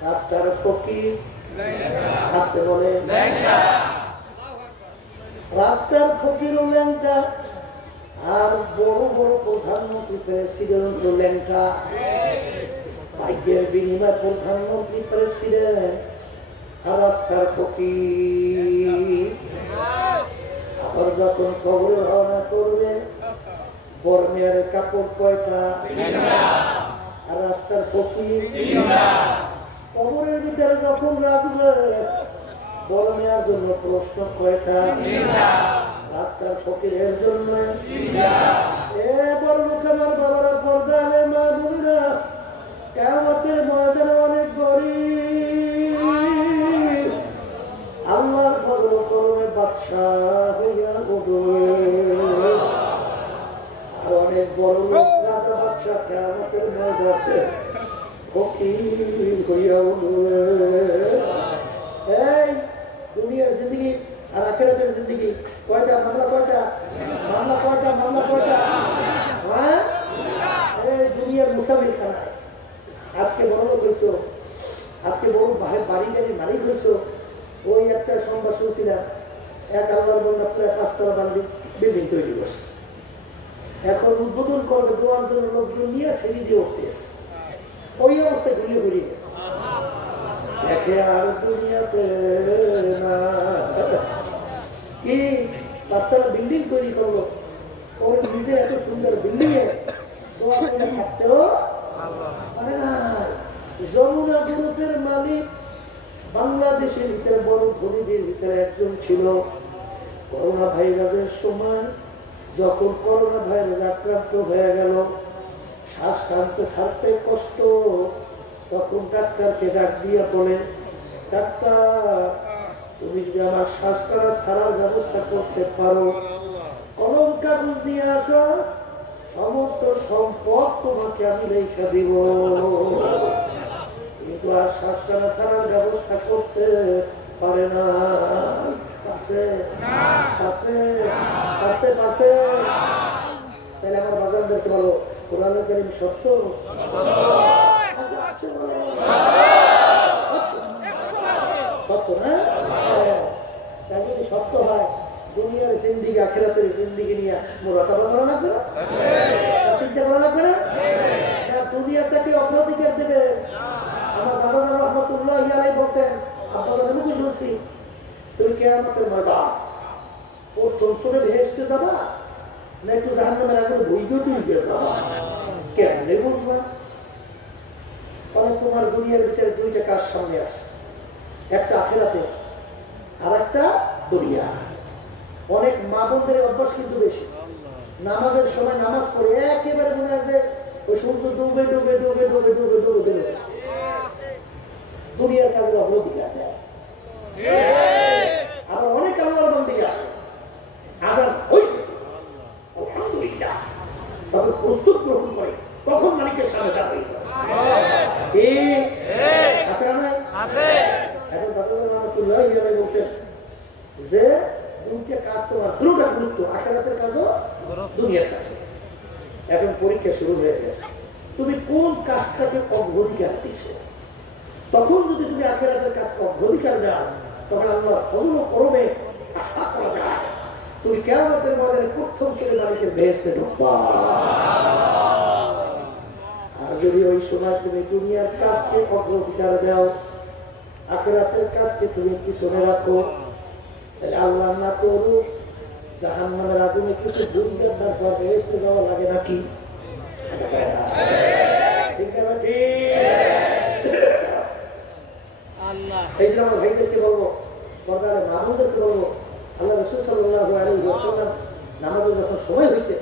রাস্তার ফকির আসতে বলে, রাস্তার ফকির ও ল্যাংটা, আর বড় বড় প্রধানমন্ত্রী প্রেসিডেন্ট ও ল্যাংটা, ভাগ্যের বিনিময় প্রধানমন্ত্রী প্রেসিডেন্ট আর রাস্তার ফকির। আবার যখন কবরে রওনা করবে বর্ণের কাপড় কয়টা আর রাস্তার ফকির, কবরের ভিতরে যখন রাখবে বর্ণের জন্য প্রশ্ন কয়টা, রাস্তার ফকিরের জন্য। এ বর্ণ আমার বাবারা, পর্দানে মা বোনেরা, কিয়ামতের ময়দানে অনেক গরিব আল্লাহর ফজল করমে বাদশাহ হইয়া উঠবে, আর অনেক বড় লোক রাজা বাদশাহ কিয়ামতের ময়দানে ফকির হইয়া উঠবে। এই দুনিয়ার জিন্দগি আর আখিরাতের জিন্দগি কয়টা মামলা, কয়টা মামলা, কয়টা মামলা, কয়টা? হ্যাঁ, এই দুনিয়ার মুসাফির খানায় আজকে বড় লোক হয়েছ, আজকে বড় বাড়ি গাড়ির মালিক হয়েছ। ওই একটা সংবাদ শুনছিলাম, এক আল্লাহর বন্ধা প্রায় 5 তলা বিল্ডিং তৈরি করছে, এখন উদ্বোধন করবে, দেওয়ার জন্য লোকজন নিয়ে সিঁড়ি দিয়ে উঠতেছে, ওই অবস্থায় ঘুরিয়ে ঘুরিয়ে গেছে। দেখে আর দুনিয়াতে না কি 5 তলা বিল্ডিং তৈরি করলো, ওর নিজে এত সুন্দর বিল্ডিং এ দোয়া করে থাকতেও পারে না। যমুনা গ্রুপের মালিক বাংলাদেশের ভিতরে বড় ধনীদের ভিতরে একজন ছিল। করোনা ভাইরাসের সময় যখন করোনা ভাইরাস আক্রান্ত হয়ে গেল, শ্বাস টানতে ছাড়তে কষ্ট, তখন ডাক্তারকে ডাক দিয়ে বলে, ডাক্তার তুমি যদি আমার শ্বাস টানা ছাড়ার ব্যবস্থা করতে পারো, কলম কাগজ দিয়ে আসো, সমস্ত সম্পদ তোমাকে আমি রেখে দিব। কিন্তু আর শ্বাস টানা ছাড়ার ব্যবস্থা করতে পারে না। তাহলে আমার বাজারদেরকে বলো, কোরআনুল কারীম সত্য, সত্য না? তা যদি সত্য হয়, দুনিয়ার জিন্দিগি আখিরাতের জিন্দিগি নিয়ে মোরাকাবা করা লাগবে না, চিন্তা করা লাগবে না। দুনিয়াটাকে অগ্রাধিকার দেবে। আমার দাদা রহমতুল্লাহ আলাইহি বলতেন, আপনাদের মুখে শুনছি, তুমি কিয়ামতের ময়দান প্রথম চলে ভেসতে যাবা না একটু জাহান্নামের আগুনে বইতে টুইতে যাবা? কেমনে বুঝবা? কারণ তোমার দুনিয়ার ভিতরে দুইটা কাজ সামনে আসছে, একটা আখিরাতে আর একটা দুনিয়া। অনেক মা বোনদের অভ্যাস কিন্তু বেশি, নামাজের সময় নামাজ পড়ে একেবারে মনে হয় যে ওই সূর্য ডুবে ডুবে ডুবে ডুবে ডুবে ডুবে বেরোবে, দুনিয়ার কাজের অগ্রাধিকার দেয়। আবার অনেক আল্লাহর বান্দা আছে, আযান হইছে আলহামদুলিল্লাহ, তবে প্রস্তুত গ্রহণ করে তখন মালিকের সামনে দাঁড়াইছে। আছে না? আছে। এখন দাদা রহমতুল্লাহ আলাইহি বলতেন যে দুইটা কাজ তোমার দুটোটা গুরুত্ব, আখিরাতের কাজও দুনিয়ার কাজও। এখন পরীক্ষা শুরু হয়ে গেছে, তুমি কোন কাজটাকে অগ্রাধিকার দিছো। তখন যদি তুমি আখিরাতের কাজকে অগ্রাধিকার দাও, তখন আল্লাহর ফজল ও করমে আশা করা যায় তুমি কিয়ামতের ময়দানে প্রথম শ্রেণীর মালিকের বেহেশতে ঢুকবা। আর যদি ওই সময় তুমি দুনিয়ার কাজকে অগ্রাধিকার দাও, আখিরাতের কাজকে তুমি পিছনে রাখো, তাহলে আল্লাহ না করুক জাহান্নামের আগুনে কিছু দুনিয়ার তারপর বেহেশতে যাওয়া লাগে নাকি? ঠিক না? ঠিক। এই জন্য আমার ভাইদেরকে বলবো, পর্দার মামুনদেরকে বলবো, আল্লাহ রাসূল সাল্লাল্লাহু আলাইহি ওয়াসাল্লাম নামাজের যখন সময় হইতে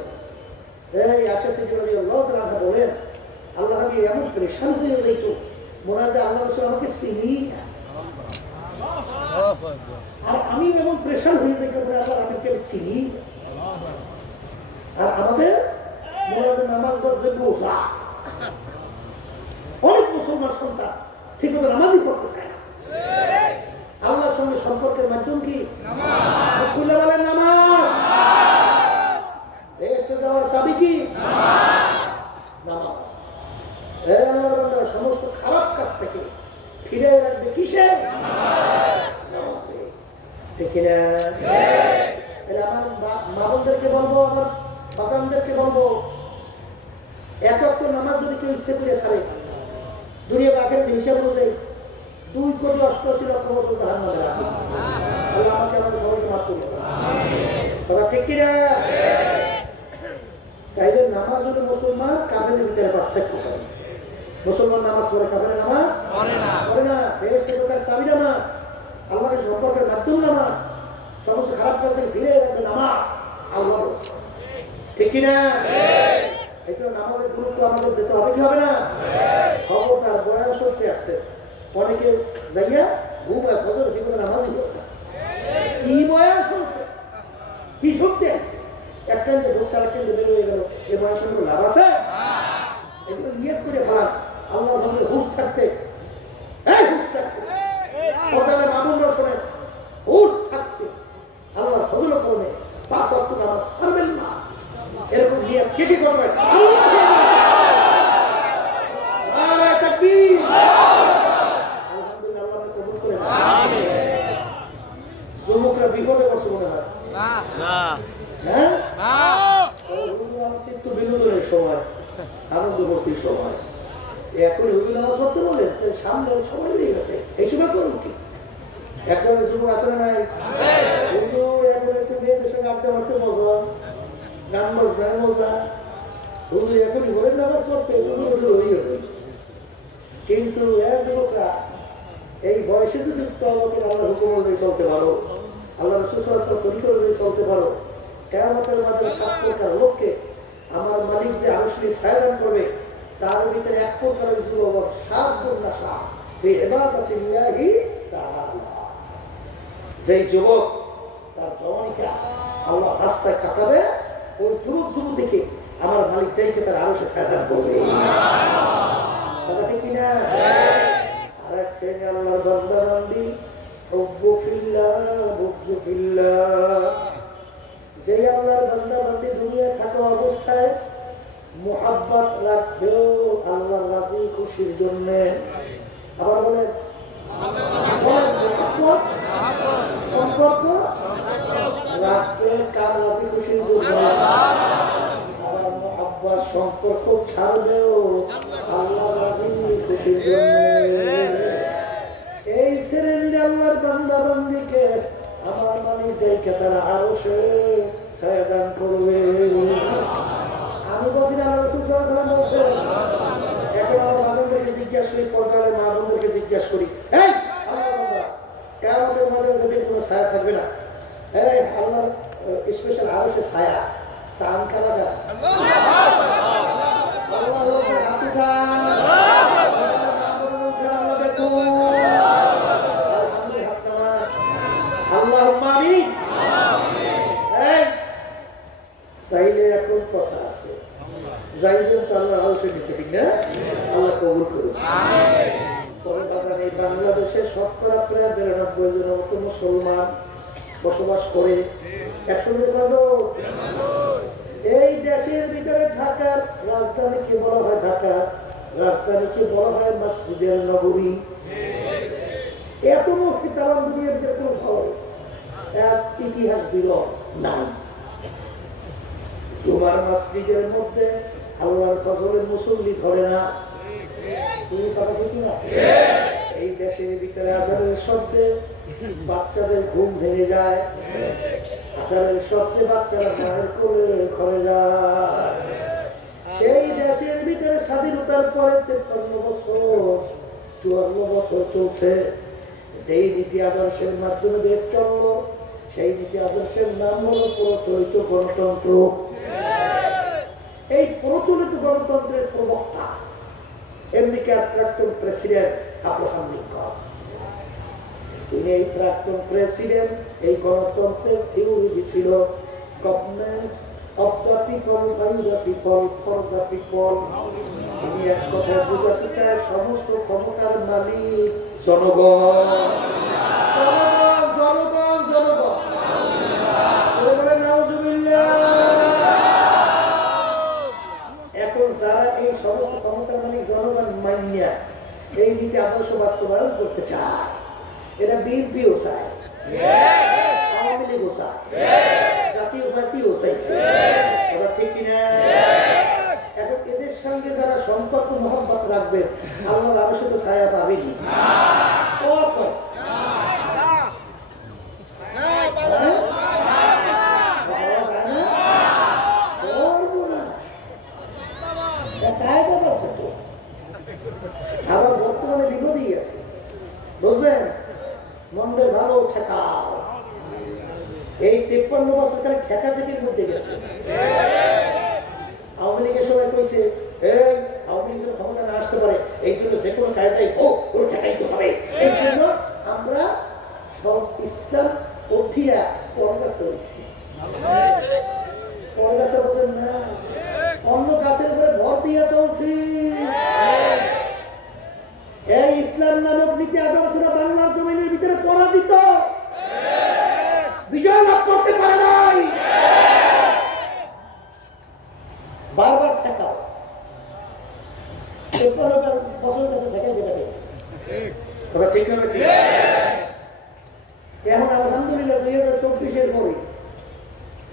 এই আয়েশা সিদ্দিকা রাদিয়াল্লাহু তাআলা আনহা বলেন, আল্লাহ নবী এমন পরেশান হয়ে যাইত, মনে হয় যে আল্লাহ রাসূল আমাকে চিনি না, আর আমি এমন প্রেশার হয়ে যাই আল্লাহ আমাকে চিনি। আর আমাদের মনে হয় নামাজ পড়ছে বোঝা, অনেক মুসলমান সন্তান ঠিক মতো নামাজই পড়তে চায় না। আল্লাহর সঙ্গে সম্পর্কের মাধ্যম কি? খুলে বলেন নামাজ। বেহেশতে যাওয়ার চাবি কি? নামাজ। আল্লাহর বান্দারা সমস্ত খারাপ কাজ থেকে ফিরে রাখবে কিসে? নামাজে। ঠিক না? তাহলে আমার মা বোনদেরকে বলবো, আমার বাজানদেরকে বলবো, এক ওয়াক্ত নামাজ যদি কেউ ইচ্ছে করে ছাড়ে, দুনিয়া বাকের হিসাব অনুযায়ী 2,88,00,000 বছর জাহান্নামে রাখবে। আল্লাহ আমাকে আমাদের সবাইকে মাফ করুন। কথা ঠিক কিনা? তাইলে নামাজ হলো মুসলমান কাফেরের ভিতরে পার্থক্য করে। মুসলমান নামাজ পড়ে, কাফের নামাজ পড়ে না। বেহেশতে ঢোকার চাবি নামাজ, আল্লাহর সম্পর্কের মাধ্যম নামাজ, সমস্ত খারাপ কাজ থেকে ফিরে রাখবে নামাজ। আল্লাহ বলছে, ঠিক কিনা? এই জন্য নামাজের গুরুত্ব আমাদের দিতে হবে কি হবে না? খবরদার বয়ান শক্তি আসছে, অনেকে যাইয়া ঘুমায়, ফজর ঠিক মতো নামাজই পড়ে না। কি বয়ান শুনছে, কি শক্তি আছে, একটা ঢুকছে আরেকটা বের হয়ে গেল, এই বয়ান শুনতে লাভ আছে? এই জন্য নিয়ত করে ভালো আল্লাহ বলে হুঁশ থাকতে হুঁশ থাকতে সদালে মামুনরা শোনে হুঁশ থাকতে আল্লাহর ফজল করবে 5 ওয়াক্ত নামাজ ছাড়বেন না এরকম নিয়ে কে কি করবে নারে তাকবীর আলহামদুলিল্লাহ আল্লাহ কবুল করে আমিন যুবকরা বিপদে পড়ছে মনে হয় না হ্যাঁ না একটু বিনোদনের সময় আনন্দ করতে সময় এখন হুজুর নামাজ পড়তে বলেন সামনে সময় লেগে গেছে এই সময় করুন কি একজন যুবক আসলে নাই হুজুর এখন একটু মেয়েদের সঙ্গে আড্ডা মারতে মজা গান বাজনায় মজা হুজুর এখনই বলেন নামাজ পড়তে কিন্তু যুবকরা এই বয়সে যদি তোমাকে আল্লাহর হুকুম অনুযায়ী চলতে পারো আল্লাহ রাসূল সাল্লাল্লাহু আলাইহি ওয়াসাল্লাম চরিত্র অনুযায়ী চলতে পারো কিয়ামতের মাধ্যমে 7 প্রকার লোককে আমার মালিক যে আরশে ছায়াদান করবে তার ভিতরে এক প্রকারের যুবক 7 গুণ নাশা বিইবাদাতিল্লাহি তাআলা যেই যুবক তার জওয়ানিকে আল্লাহ রাস্তায় কাটাবে ওই যুবক যুবতীকে আমার মালিক ডাইকে তার আরশে ছায়াদান করবে কথা ঠিক কিনা আরেক শ্রেণী আল্লাহর বান্দা বান্দি হুব্বু ফিল্লাহ বুগযু ফিল্লাহ যেই আল্লাহর বান্দা বান্দি দুনিয়ায় থাকা অবস্থায় মুহাব্বত রাখবেও আল্লাহর রাজি খুশির জন্য আবার বলেন মুহাব্বত সম্পর্ক রাখবে কার রাজি খুশির জন্য আবার মুহাব্বত সম্পর্ক ছাড়বেও আল্লাহর রাজি খুশির জন্য এই শ্রেণীর আল্লাহর বান্দা বান্দিকে আমার মালিক ডাইকে তারা আরশে ছায়াদান করবে আমি বলছি না আল্লাহ রাসূল সাল্লাল্লাহু আলাইহি ওয়াসাল্লাম বলেছেন এখন আমরা বাজারদেরকে জিজ্ঞাসা করি পর্দারে মা বোনদেরকে জিজ্ঞাসা করি এই আল্লাহর বান্দা কিয়ামতের ময়দানে যেদিন কোনো ছায়া থাকবে না এই আল্লাহর স্পেশাল আরশে ছায়া সান কারা কারা আল্লাহর উপর হাসিটা তাইলে এখন কথা আছে যাইবেন তো আল্লাহ আরশে নিচে ঠিক না আল্লাহ কবুল করুন তবে বাজার এই বাংলাদেশের শতকরা প্রায় 92 জনের মতো মুসলমান বসবাস করে 100 এই দেশের ভিতরে ঢাকার রাজধানীকে বলা হয় ঢাকা রাজধানীকে বলা হয় মসজিদের নগরী এত মসজিদ আমার দুনিয়ার ভিতরে কোনো শহরে এক ইতিহাস বিরল নাই জুমার মসজিদের মধ্যে আল্লাহর ফজরের মুসল্লি ধরে না এই দেশের ভিতরে আজানের শব্দে বাচ্চাদের ঘুম ভেঙে যায় আজানের শব্দে বাচ্চারা মায়ের কোলে ঘরে যায় সেই দেশের ভিতরে স্বাধীনতার পরে 53 বছর 54 বছর চলছে সেই নীতি আদর্শের মাধ্যমে দেশ চলল সেই নীতি আদর্শের নাম হলো প্রচলিত গণতন্ত্র এই প্রচলিত গণতন্ত্রের প্রবক্তা আমেরিকার প্রাক্তন প্রেসিডেন্ট আব্রাহাম লিঙ্কন তিনি এই প্রাক্তন প্রেসিডেন্ট এই গণতন্ত্রের থিওরি দিছিল government of the people by the people for the people তিনি এক কথায় বোঝাতে চায় সমস্ত ক্ষমতার মালিক জনগণ জনগণ জনগণ এখন যারা এই সমস্ত ক্ষমতার মালিক জনগণ মানিয়া এই নীতি আদর্শ বাস্তবায়ন করতে চায় এরা বিএনপিও চায় আওয়ামী লীগও চায় জাতীয় পার্টিও চাইছে ঠিক কিনা এখন এদের সঙ্গে যারা সম্পর্ক মহব্বত রাখবে আল্লাহর আরশে তো ছায়া পাবেনি আবার বর্তমানে বিপদই আছে বুঝলেন মন্দের ভালো ঠেকাও এই 53 বছর কালে ঠেকাঠেকির মধ্যে গেছে আওয়ামী লীগের সবাই কইছে এই আওয়ামী লীগের ক্ষমতা না আসতে পারে এই জন্য যে কোনো কায়দাই হোক ওর ঠেকাইতে হবে এই জন্য আমরা সব ইসলাম অধিয়া পরগাছে হয়েছি পরগাছে বলছেন না অন্য গাছের উপরে ভর দিয়ে চলছি এখন আলহামদুলিল্লাহ 2024-এর পরে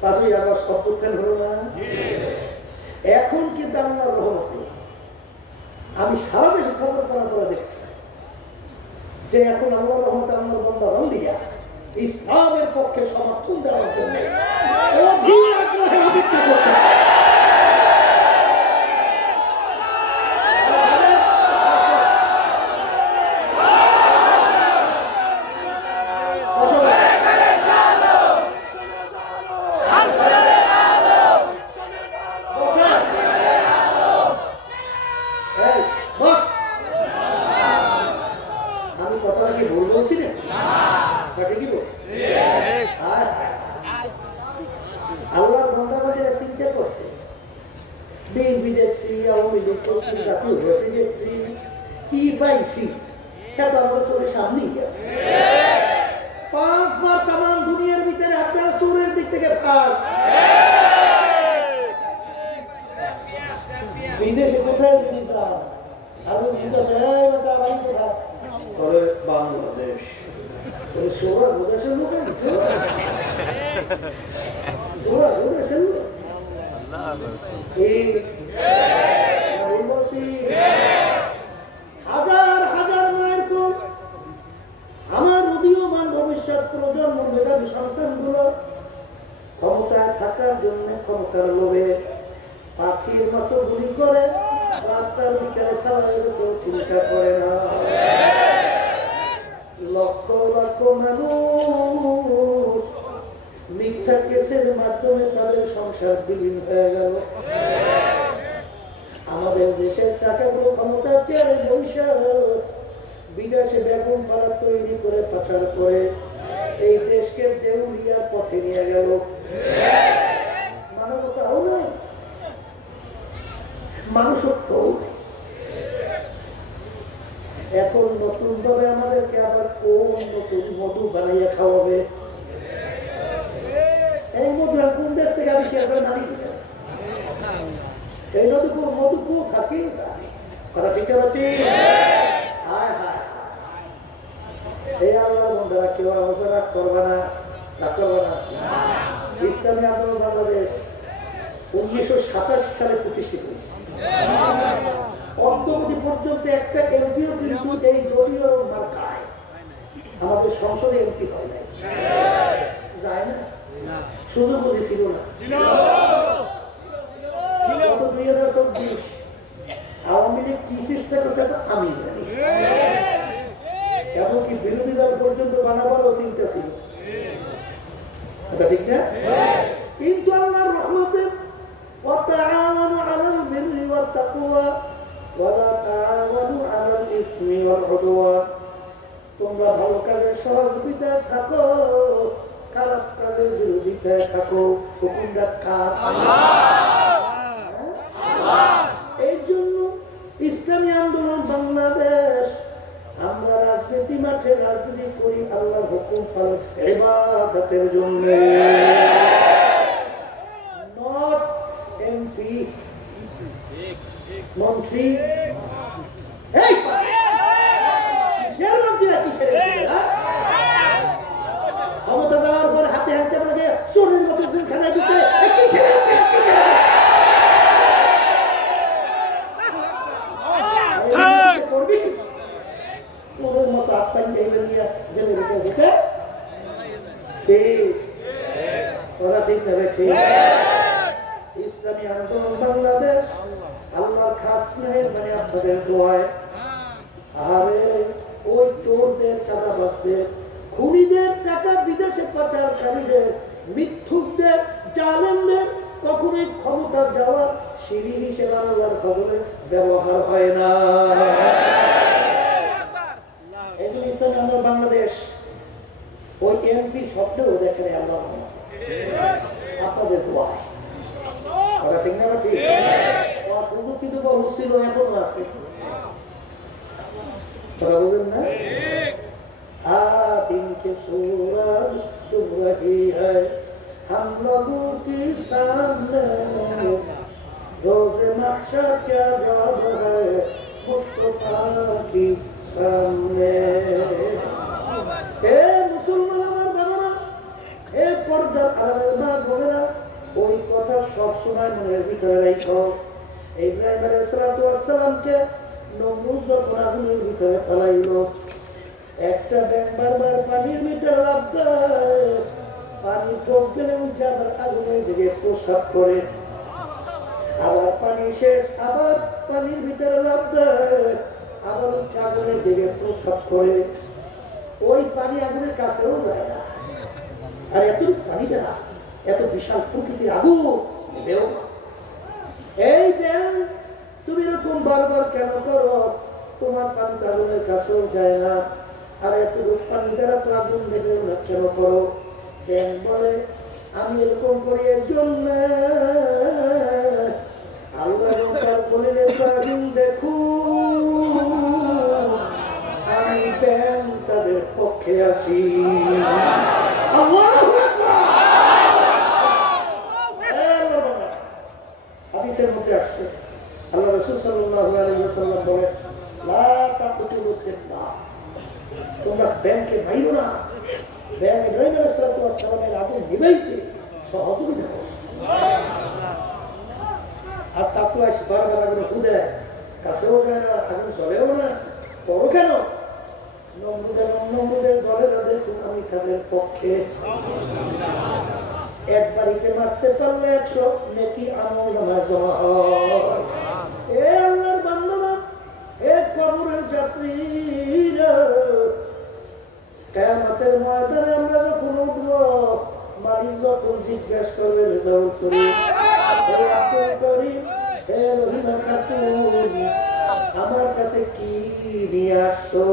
5ই আগস্ট অভ্যুত্থান হলো না, এখন কিন্তু আল্লাহর রহমতে আমি সারা দেশে সফর করার পরে দেখছি যে এখন আল্লাহর রহমতে আল্লাহর বান্দা বান্দিরা ইসলামের পক্ষে সমর্থন দেওয়ার জন্য অধীর আগ্রহে অপেক্ষা করতেছে। আল্লাহর বান্দাবান্দিরা চিন্তা করছে, বিএনপি দেখছি, আওয়ামী লীগ করছি, জাতীয় পার্টি দেখছি, কি পাইছি এত আমরা চোখের সামনেই গেছে। 5 বার তাম দুনিয়ার ভিতরে আপনার চোরের দিক থেকে পাস। বিদেশে কোথায় যদি যান, আপনি জিজ্ঞাসা কোথায়, বাংলাদেশ। সোরা দেশের লোক, সোরা দেশের লোক হাজার হাজার মায়ের কোল, আমার উদীয়মান ভবিষ্যৎ প্রজন্ম মেধাবী সন্তানগুলো ক্ষমতায় থাকার জন্য ক্ষমতার লোভে পাখির মতো গুলি করে রাস্তার ভিতরে খাবারের কেউ চিন্তা করে না। লক্ষ লক্ষ মানুষ মিথ্যা কেসের মাধ্যমে তাদের সংসার বিলীন হয়ে গেল। আমাদের দেশের টাকাগুলো ক্ষমতার চেয়ারে বৈশাখ বিদেশে বেগুন পাড়া তৈরি করে পাচার করে এই দেশকে দেউলিয়ার পথে নিয়ে গেল। মানবতাও নাই, মানুষত্বও নাই। এখন নতুন ভাবে আমাদেরকে আবার কোন নতুন মধু বানাইয়া খাওয়াবে। এই মধু কোন দেশ থেকে আবিষ্কার করে না দিচ্ছে, এই মধু কো থাকে কথা ঠিক আছে। এই আল্লাহর বন্ধারা কেউ আমাকে রাগ করবে না, রাগ করবে না। ইসলামী আন্দোলন বাংলাদেশ 1987 সালে প্রতিষ্ঠিত হয়েছে। অদ্যবধি পর্যন্ত একটা এমপিও কিন্তু এই দলীয় মার্কায় আমাদের সংসদে এমপি হয় নাই, যায় না, সুযোগ ছিল না। 2024 আওয়ামী লীগ কি চেষ্টা করছে আমি জানি, এমনকি বিরোধী দল পর্যন্ত বানাবারও চিন্তা ছিল, ঠিক না? কিন্তু আল্লাহর রহমতে وتعاونوا على البر والتقوى ولا تعاونوا على الإثم والعدوان। তোমরা ভালো কাজের সহযোগিতায় থাকো, খারাপ কাজের বিরোধিতায় থাকো। হুকুমদার কার? আল্লাহ। এই জন্য ইসলামী আন্দোলন বাংলাদেশ আমরা রাজনীতি মাঠে রাজনীতি করি আল্লাহর হুকুম পালন ইবাদতের জন্য। মন্ত্রী ক্ষমতা দেওয়ার পর হাতে হাতে আপনাকে চোরের মতো জেলখানায় দিতে করবি চোরের মতো আপনার নিয়ে জেলে রেখে ওরা ঠিক যাবে। ঠিক ইসলামী আন্দোলন বাংলাদেশ আল্লাহর খাস মেহেরবানি আপনাদের দোয়ায়। আরে ওই চোরদের, চাঁদাবাজদের, খুনিদের, টাকা বিদেশে পাচারকারীদের, মিথ্যুকদের, জালেমদের কখনোই ক্ষমতা যাওয়া সিঁড়ি হিসেবে আল্লাহর ফজলে ব্যবহার হয় না। এই জন্য ইসলামী আন্দোলন বাংলাদেশ ওই এমপি শব্দেও দেখেন আল্লাহ আপনাদের দোয়ায়। ঠিক না? ঠিক শুধু কিন্তু বহু ছিল, এখন আছে, কথা বুঝেন না? दिन के सूरज डूब रही है हम लोगों के सामने रोज़े महशर क्या जवाब है मुस्तफा के सामने। हे मुसलमान সব সময় মনের ভিতরে রাখো ইব্রাহিম আলাইহিস সালামকে নমরুদ যখন আগুনের ভিতরে ফেলাইলো একটা ব্যাঙ বারবার পানির ভিতরে লাফ দেয় পানি ঢোক গেলে উঠে আবার আগুনের দিকে প্রসাব করে আবার পানি শেষ আবার পানির ভিতরে লাফ দেয় আবার উঠে আগুনের দিকে প্রসাব করে ওই পানি আগুনের কাছেও যায় না আর এত পানি দেয় এত বিশাল প্রকৃতির আগুন এই ব্যাঙ তুমি এরকম বারবার কেন করো তোমার পানি আগুনের কাছেও যায় না আর এতটুকু পানি দ্বারা তো আগুন বেঁধে কেন করো ব্যাঙ বলে আমি এরকম করি এর জন্য আল্লাহ তার বলিলে আগুন দেখুন আমি ব্যাঙ তাদের পক্ষে আসি হাদিসের মধ্যে আসছে আল্লাহ রাসূল সাল্লাল্লাহু আলাইহি ওয়াসাল্লাম বলেন লা তাকুতুলু কিবলা তোমরা ব্যাংকে মাইরো না ব্যাংক ইব্রাহিম আলাইহিস সালামের আগুন নিভাইতে সহযোগিতা করো আর তাকুয়া বারবার আগুন ফুদে কাছেও যায় না আগুন জ্বলেও না করো কেন নমরুদের দলেরা দেখুন আমি তাদের পক্ষে এক বাড়িতে মারতে পারলে 100 নেকি আমল নামায় জমা হয় এ আল্লাহর বান্দারা এ কবরের যাত্রীরা কিয়ামতের ময়দানে আমরা যখন উঠব মালিক যখন জিজ্ঞাসা করবে রেজাল্ট করি হে আব্দুল করিম হে রহিমা খাতুন আমার কাছে কি নিয়ে আসছো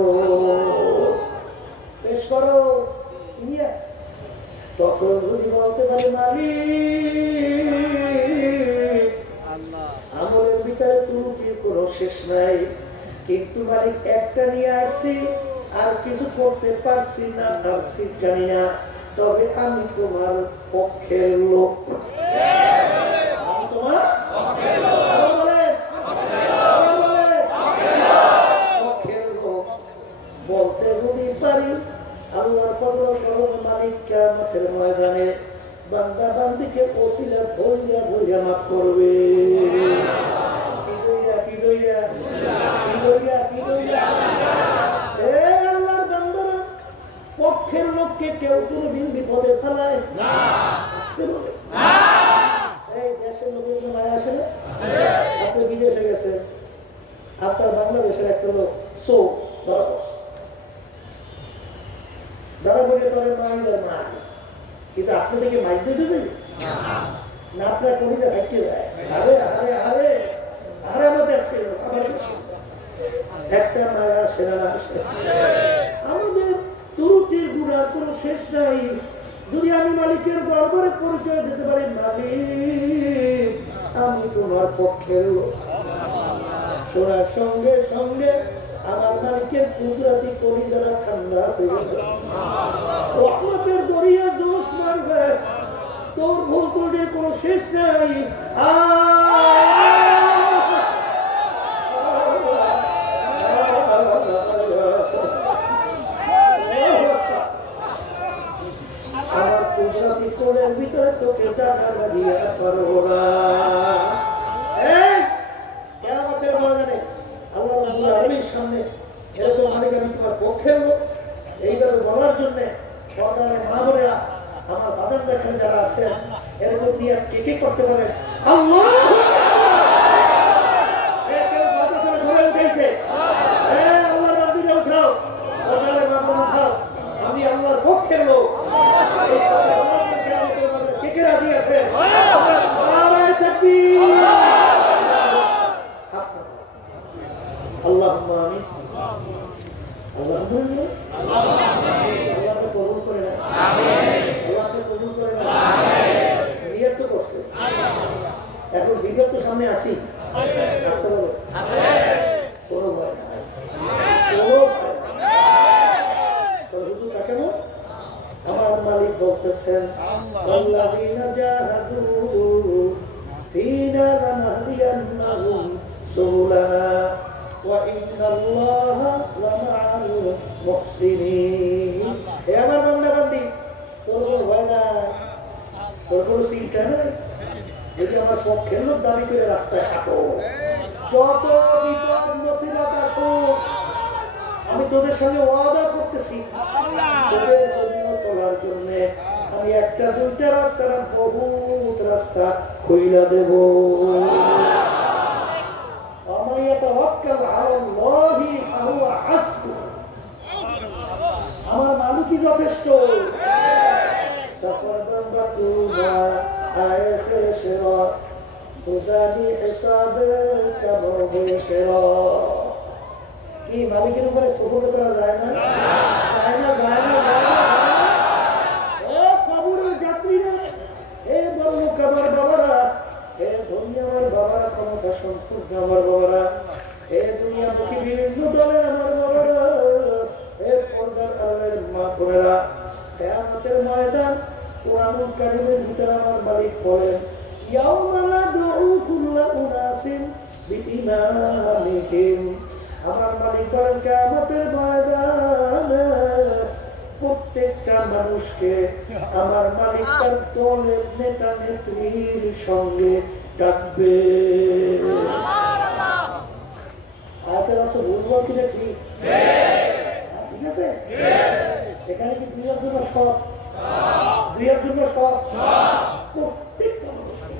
পেশ করো নিয়ে তখন যদি বলতে পারে মালিক আমলের ভিতরে ত্রুটির কোনো শেষ নাই কিন্তু মালিক একটা নিয়ে আসছি আর কিছু করতে পারছি না পারছি জানি না তবে আমি তোমার পক্ষের লোক আমি তোমার পক্ষের লোক বলতে যদি পারি আল্লাহর ফজল করম মালিক কিয়ামতের ময়দানে বান্দা বান্দিকে ওসিলা ধইরা ধইরা মাফ করবে কি দইরা আল্লাহর বান্দারা পক্ষের লোককে কেউ কোনোদিন বিপদে ফেলায় না আসতে বলে এই দেশের লোকের জন্য আসে না আপনি বিদেশে গেছেন আপনার বাংলাদেশের একটা লোক সো ধরা ধরা বলে তবে মাই কিন্তু আপনি দেখে মাইক দিতে যাবে না আপনার কবিতা ভাইকে যায় আরে আরে আরে আরে আমাদের একটা মায়া সেনা আসে আমাদের ত্রুটির গুণার কোনো শেষ নাই যদি আমি মালিকের দরবারে পরিচয় দিতে পারি মালিক আমি তোমার পক্ষের শোনার সঙ্গে সঙ্গে আমার মালিকের কুদরতি কলিজারা ঠান্ডা হয়ে যাবে রহমতের দরিয়া জোশ মারবে তোর ভুল ত্রুটির কোনো শেষ নাই আমার কুদরতি কোলের ভিতরে তোকে টাকা দিয়ে পারবো না কিয়ামতের ময়দানে আল্লাহ রাব্বুল আলামিনের সামনে এরকম মালিক আমি তোমার পক্ষের লোক এইভাবে বলার জন্য সরকারের মা বোনেরা আমার বাজার এখানে যারা আছেন এরকম নিয়ে কে কে করতে পারেন আল্লাহ কেউ বাতাসে সবাই উঠেছে আল্লাহর মন্দিরে উঠাও সরকারের মা বোন উঠাও আমি আল্লাহর পক্ষের লোক কে কে রাজি আছে আল্লাহুম্মা আমিন আল্লাহুম্মা আল্লাহকে কবুল করে না আল্লাহকে কবুল করে না নিয়ত তো করছে এখন বিগত তো সামনে আসি কোনো ভয় নাই হুজুর কেন আমার মালিক বলতেছেন আল্লাযীনা জাহাদু ফীনা লানাহদিয়ান্নাহুম সুবুলানা وإن الله لمع المحسنين يا مرحبا بندي তোর ভয় না তোর কোনো চিন্তা নাই যদি আমার পক্ষের লোক দাবি করে রাস্তায় হাঁটো, যত বিপদ মুসিবত আসুক, আমি তোদের সঙ্গে ওয়াদা করতেছি তোদের জন্য চলার জন্য আমি একটা দুইটা রাস্তা না, বহুত রাস্তা খুইলা দেব। আমার মালিকই যথেষ্ট। কি মালিকের উপরে সফর করা যায় না? কবরের যাত্রীরা, হে বড় কাবার বাবারা, হে ধনী আমার বাবারা, ক্ষমতা সম্পূর্ণ আমার বাবারা, হে দুনিয়ামুখী বিভিন্ন দলের আমার বাবারা, হে পর্দার আলের মা বোনেরা, কিয়ামতের ময়দান কুরআনুল কারীমের ভিতরে আমার মালিক বলেন, ইয়াউমা নাদউ কুল্লা উনাসিন বিইমামিহিম। আমার মালিক বলেন কিয়ামতের ময়দানে প্রত্যেকটা মানুষকে আমার মালিক তার দলের নেতা নেত্রীর সঙ্গে ডাকবে। আয়াতের অর্থ বুঝবো কিনা? ঠিক আছে? এখানে কি দুইয়ের জন্য সব? দুইয়ের জন্য সব? প্রত্যেকটা মানুষকে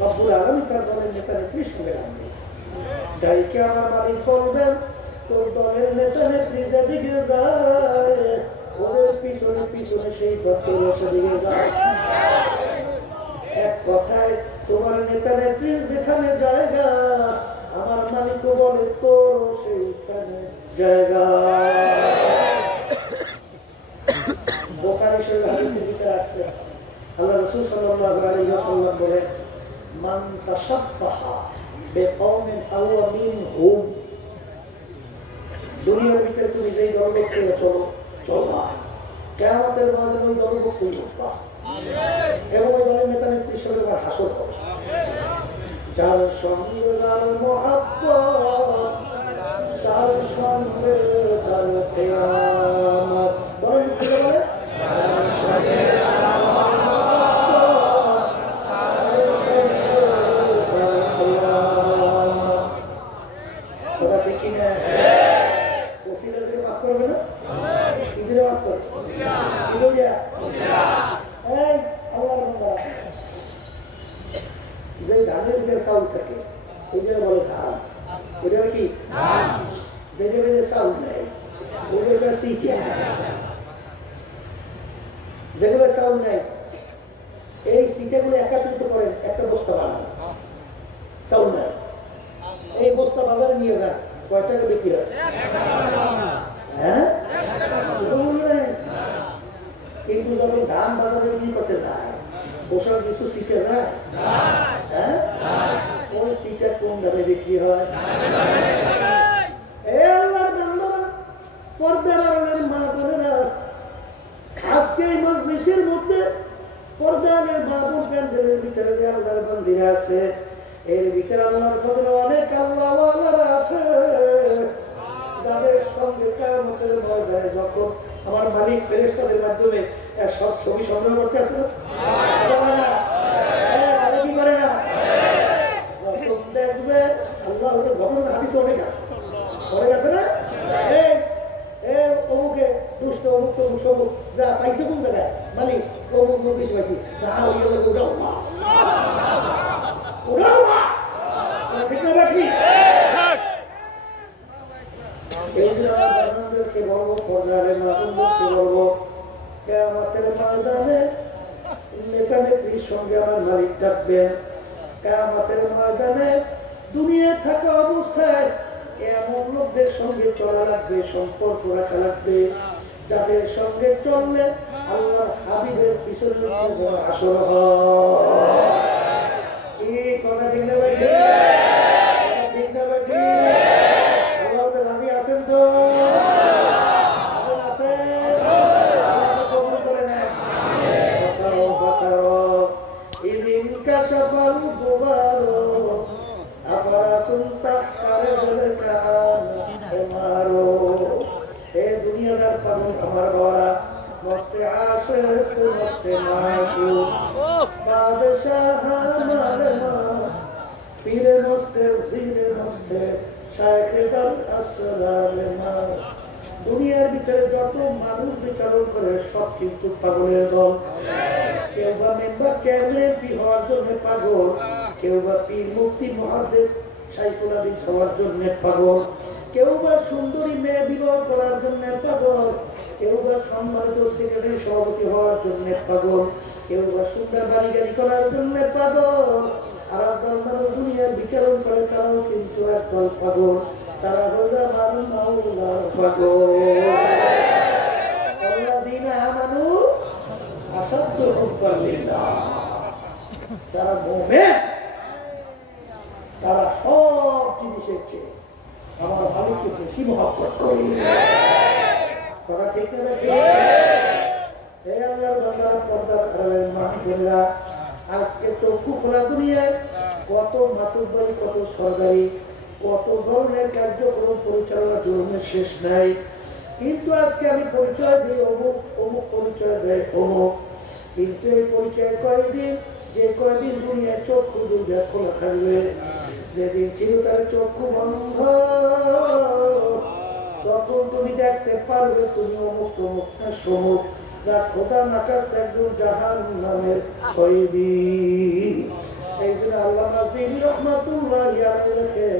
রব্বুল আলামিন তার দলের নেতা নেত্রীর সঙ্গে ডাকবে। ডাইকে আমার মালিক বলবেন, তোর দলের নেতা নেত্রী যেদিকে যায় ওদের পিছনে পিছনে সেই ভক্তরা সেদিকে যায়। এক কথায় তোমার নেতা নেত্রী যেখানে জায়গা, আমার মালিকও বলে তোর সেইখানে জায়গা। বুখারী শরীফ হাদিসের ভিতরে আসছে, আল্লাহ রাসূল সাল্লাল্লাহু আলাইহি ওয়াসাল্লাম বলেন, মান তাশাব্বাহা বিকওমিন ফাহুয়া মিনহুম। দুনিয়ার ভিতরে তুমি যেই দলভুক্ত চলবা, কিয়ামতের ময়দানে ওই দলভুক্তই হবা এবং ওই দলের নেতা নেত্রীর সঙ্গে আবার হাসর হবে। যার সঙ্গে যার মহাব্বত, তার সঙ্গে তার কিয়ামত। বলেন কি বলে? যার সঙ্গে যার মহাব্বত, তার সঙ্গে তার কিয়ামত। কথা ঠিক কি না? ওসিলা দিয়ে মাফ করবে না? কি দিয়ে মাফ করবে? কি বলিয়া? এই আল্লাহর বান্দা, যে ধানের ভিতরে চাউল থাকে ওইটা বলে ধান। ওইটা কি ধান? যেটা ভিতরে চাউল নেয় ওইটা সিঁচা। যেগুলো চাউল নেয় এই সিঁচাগুলো একত্রিত করেন, একটা বস্তা বানান। চাউল নেয় এই বস্তা বাজারে নিয়ে যান, কয় টাকা বিক্রি হয়? হ্যাঁ, কিন্তু যখন ধান বাজারে বিক্রি করতে যায় পোশাক কিছু শিখে যায়। হ্যাঁ, ওই শিখা কোন দামে বিক্রি হয়? আজকে এই মজলিসের মধ্যে পর্দানের মাহবুব প্যান্ডেলের ভিতরে যে আল্লাহর বান্দীরা আছে, এর ভিতরে আল্লাহর ফজলে অনেক আল্লাহওয়ালারা আছে যাদের সঙ্গে কিয়ামতের ময়দানে যখন আমার মালিক ফেরেশতাদের মাধ্যমে সব ছবি সংগ্রহ করতে আসে না, কি করে না? দেখবে আল্লাহ ওদের ঘটনা হাদিসে অনেক আছে, অনেক আছে না? অমুকে দুষ্ট অমুক তমুক সমুক যা পাইছে কোন জায়গায় মালিক অমুক নোটিশ পাইছি, ওটাও নেতা নেত্রীর সঙ্গে আমার মালিক ডাকবেন। কিয়ামতের ময়দানে দুনিয়া থাকা অবস্থায় এমন লোকদের সঙ্গে চলা লাগবে, সম্পর্ক রাখা লাগবে যাদের সঙ্গে চললে আল্লাহর হাবিবের পিছনে আসর হয়। কথা ঠিক না ভাই? ঠিক না ভাই? ঠিক আল্লাহ রাজি আছেন তো? দুনিয়াদার পাগল আমার বাবা, নষ্ট আসে নষ্ট মাসু বাদশাহ আমার মা পীরে মস্তে জিরে মস্তে শায়খেদার আসরার মা। দুনিয়ার ভিতরে যত মানুষ বিচারণ করে সব কিন্তু পাগলের দল। কেউ বা মেম্বার চেয়ারম্যান এমপি হওয়ার জন্য পাগল, কেউ বা পীর মুফতি মুহাদ্দিস শাইখুল হাদিস হওয়ার জন্য পাগল, কেউ বা সুন্দরী মেয়ে বিবাহ করার জন্য পাগল, কেউ বা সম্মানিত সেক্রেটারি সভাপতি হওয়ার জন্য পাগল, কেউ বা সুন্দর বাড়ি গাড়ি করার জন্য পাগল। আর একদল মানুষ দুনিয়ার বিচারণ করে তারাও কিন্তু একদল পাগল, তারা হলো আমার মাওলা পাগল। আল্লাযীনা আমানু আশাদ্দু হুব্বান লিল্লাহ, তারা মুমিন, তারা সব জিনিসের চেয়ে আমার মালিককে বেশি মহব্বত করে। কথা ঠিক না? ঠিক। এই আল্লাহর বান্দারা, পর্দার আড়ালের মা বোনেরা, আজকে চক্ষু খোলা দুনিয়ায় কত মাতুব্বরি, কত সরকারি, কত ধরনের কার্যক্রম পরিচালনা জরুরের শেষ নাই। কিন্তু আজকে আমি পরিচয় দিই অমুক, অমুক পরিচয় দেয় অমুক, কিন্তু এই পরিচয় কয়েকদিন, যে কয়েকদিন দুনিয়ায় চক্ষু দুর্গা খোলা থাকবে, যেদিন চিরতরে চক্ষু বন্ধ, তখন তুমি দেখতে পারবে তুমি অমুক তমুক না সমুক না খোদা নাকাশ একজন জাহান্নামের কয়েদি। এই জন্য আল্লামা জিনি রহমাতুল্লাহি আলাইহি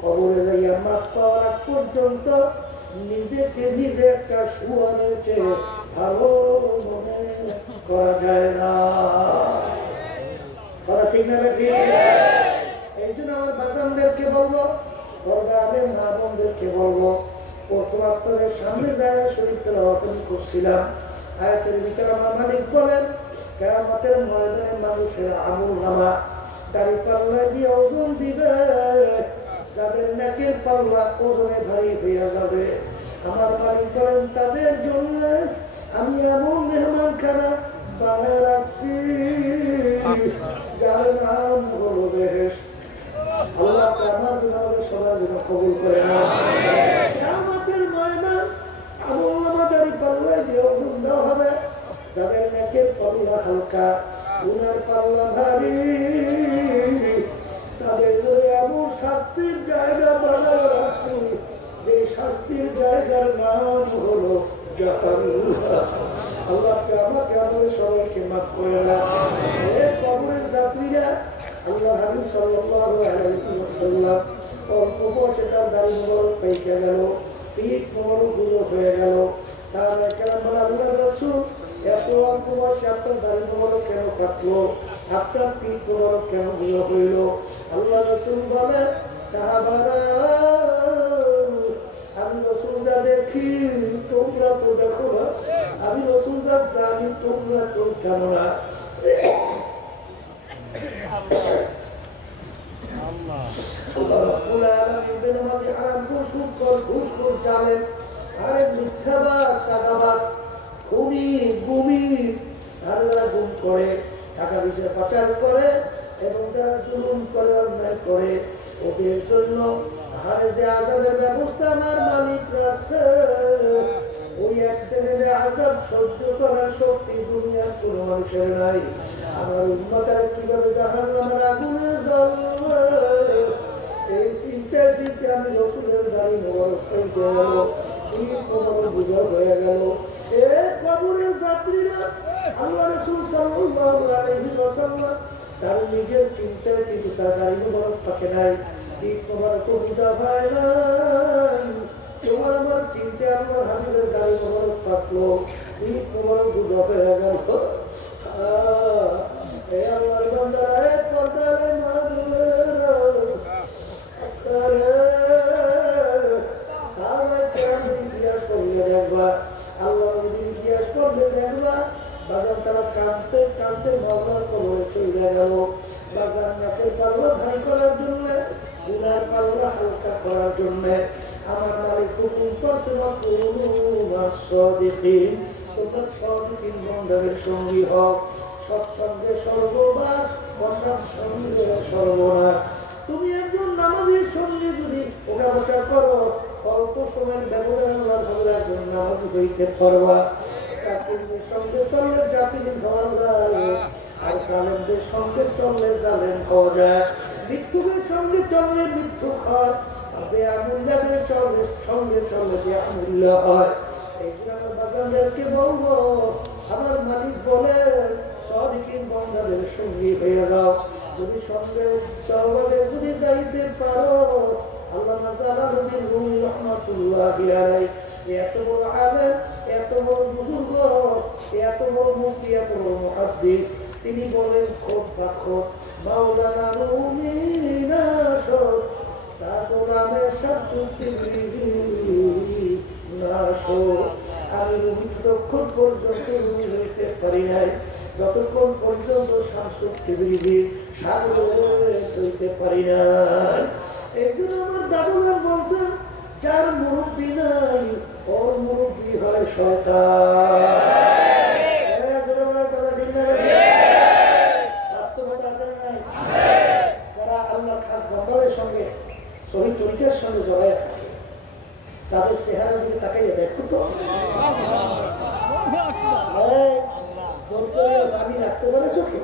কবরে যাইয়া মাপ পাওয়ার আগ পর্যন্ত নিজেকে নিজে একটা শুয়ারের চেয়ে ভালো মনে করা যায় না। কথা ঠিক না? ঠিক। এই জন্য আমার বাচ্চাদেরকে বলবো, পর্দারের মা বোনদেরকে বলবো, প্রথম আপনাদের সামনে যায় শরীফ তেলাওয়াত করছিলাম। আয়াতের ভিতরে আমার মালিক বলেন, কিয়ামতের ময়দানে মানুষের আমলনামা দাড়ি পাল্লা দিয়ে ওজন দিবে, যাদের নেকের পাল্লা ওজনে ভারী হইয়া যাবে। আমার মালিক বলেন, তাদের জন্য আমি এমন মেহমানখানা বানায় রাখছি যার নাম হলো বেহেশত। আল্লাহ আমার আমাদের সবার জন্য কবুল করে না। কিয়ামতের ময়দান আমলনামা দাড়ি পাল্লা দিয়ে ওজন দেওয়া হবে, যাদের নেকের পাল্লা হালকা, গুনার পাল্লা ভারী, তাদের এমন শাস্তির জায়গা বানায় রাখছি যে শাস্তির জায়গার নাম হলো জাহান্নাম। আল্লাহকে আমাকে আমাদের সবাইকে মাফ করে না। কবরের যাত্রীরা, আল্লাহ হাবিব সাল্লাল্লাহু আলাইহি ওয়াসাল্লাম অল্প বয়সে তার দাড়ি মোবারক পেকে গেল, পিঠ মোবারক গুলো হয়ে গেল। সাহাবায়ে কেরাম বলে, আল্লাহর রাসূল, এত অল্প বয়সে আপনার দাড়ি মোবারক কেন কাটলো, আপনার পিঠ মোবারক কেন গুলো হইল? আল্লাহ রাসূল বলে, সাহাবারা, আমি রাসূল যা দেখি তোমরা তো দেখো না, আমি রাসূল যা জানি তোমরা তো জানো না। টাকা পয়সা পাচার করে এবং যারা জুলুম করে, অন্যায় করে, ওদের জন্য হারে যে আযাবের ব্যবস্থা আমার মালিক রাখছে, ওই এক শ্রেণীর আযাব সহ্য করার শক্তি দুনিয়ার কোন মানুষের নাই। আমার উম্মতেরা কিভাবে জাহান্নামের আগুনে জ্বলবে, এই চিন্তা চিন্তা আমি রাসূলের দাড়ি মোবারক পেকে গেল, পিঠ মোবারক বুঝা হয়ে গেল। এ কবরের যাত্রীরা, আল্লাহ রাসূল সাল্লাল্লাহু আলাইহি ওয়াসাল্লাম তার নিজের চিন্তায় কিন্তু তার দাড়ি মোবারক পাকে নাই, পিঠ মোবারক বুঝা হয় নাই। তোমার আমার চিন্তা আমার হাবিবের দাড়ি মোবারক পাকলো, পিঠ মোবারক বুঝা হয়ে গেল। এই আল্লাহর বান্দারা, এক পর্দারে মা বোনেরা, সাহাবায়ে কেরাম ইতিহাস করলে দেখবা, আল্লাহর নবীর ইতিহাস করলে দেখবা, বাজার তারা কাঁদতে কাঁদতে মাওলার কবরে চলে গেল। বাজার নাকের পাল্লা ভারী করার জন্য, গুনার পাল্লা হালকা করার জন্য আমার মালিক হুকুম করছে, তোমরা সাদিকিন বান্দাদের সঙ্গী হও, সৎসঙ্গে সর্ববাস, অসৎসঙ্গে সর্বনাশ। তুমি একজন নামাজীর সঙ্গে যদি ওঠা বসা করো, অল্প সময়ের ব্যবধান একজন নামাজি হইতে পারবা। জাতির সঙ্গে চললে জাতির হওয়া যায়, আর জালেমদের সঙ্গে চললে জালেম হওয়া যায়, মৃত্যুদের সঙ্গে চললে মৃত্যু হয়, বেআমূল্যদের সঙ্গে চললে বেআমূল্য হয়। এইগুলো আমার বাগানদেরকে বলবো, আমার মালিক বলে সাদিকিন বান্দাদের সঙ্গী হয়ে যাও। যদি সঙ্গে চলবে, যদি যাইতে পারো, আল্লামা জালালউদ্দিন রুমি রাহমাতুল্লাহি আলাইহি এত বড় আলেম, এত বড় বুজুর্গ, এত বড় মুফতি, এত বড় মুহাদ্দিস, তিনি বলেন খোদ বা খোদ মাওলানা রুমি নাশদ তার গোলামের শামসুদ্দিন নাশদ। আমি রুমি যতক্ষণ পর্যন্ত রুমি হইতে পারি নাই, যতক্ষণ পর্যন্ত শামসুদ্দিন সাগরে হইতে পারি নাই। একজন আমার দাদুরা বলতেন, যার মুরব্বী নাই ওর মুরব্বী হয় শয়তান। বাস্তবতা আছে না নাই? যারা আল্লাহ খাস বান্দাদের সঙ্গে শহীদ তরিকার সঙ্গে জড়াইয়া থাকে, তাদের চেহারা দিকে তাকাইয়া দেখো তো, পানি রাখতে পারে চোখে?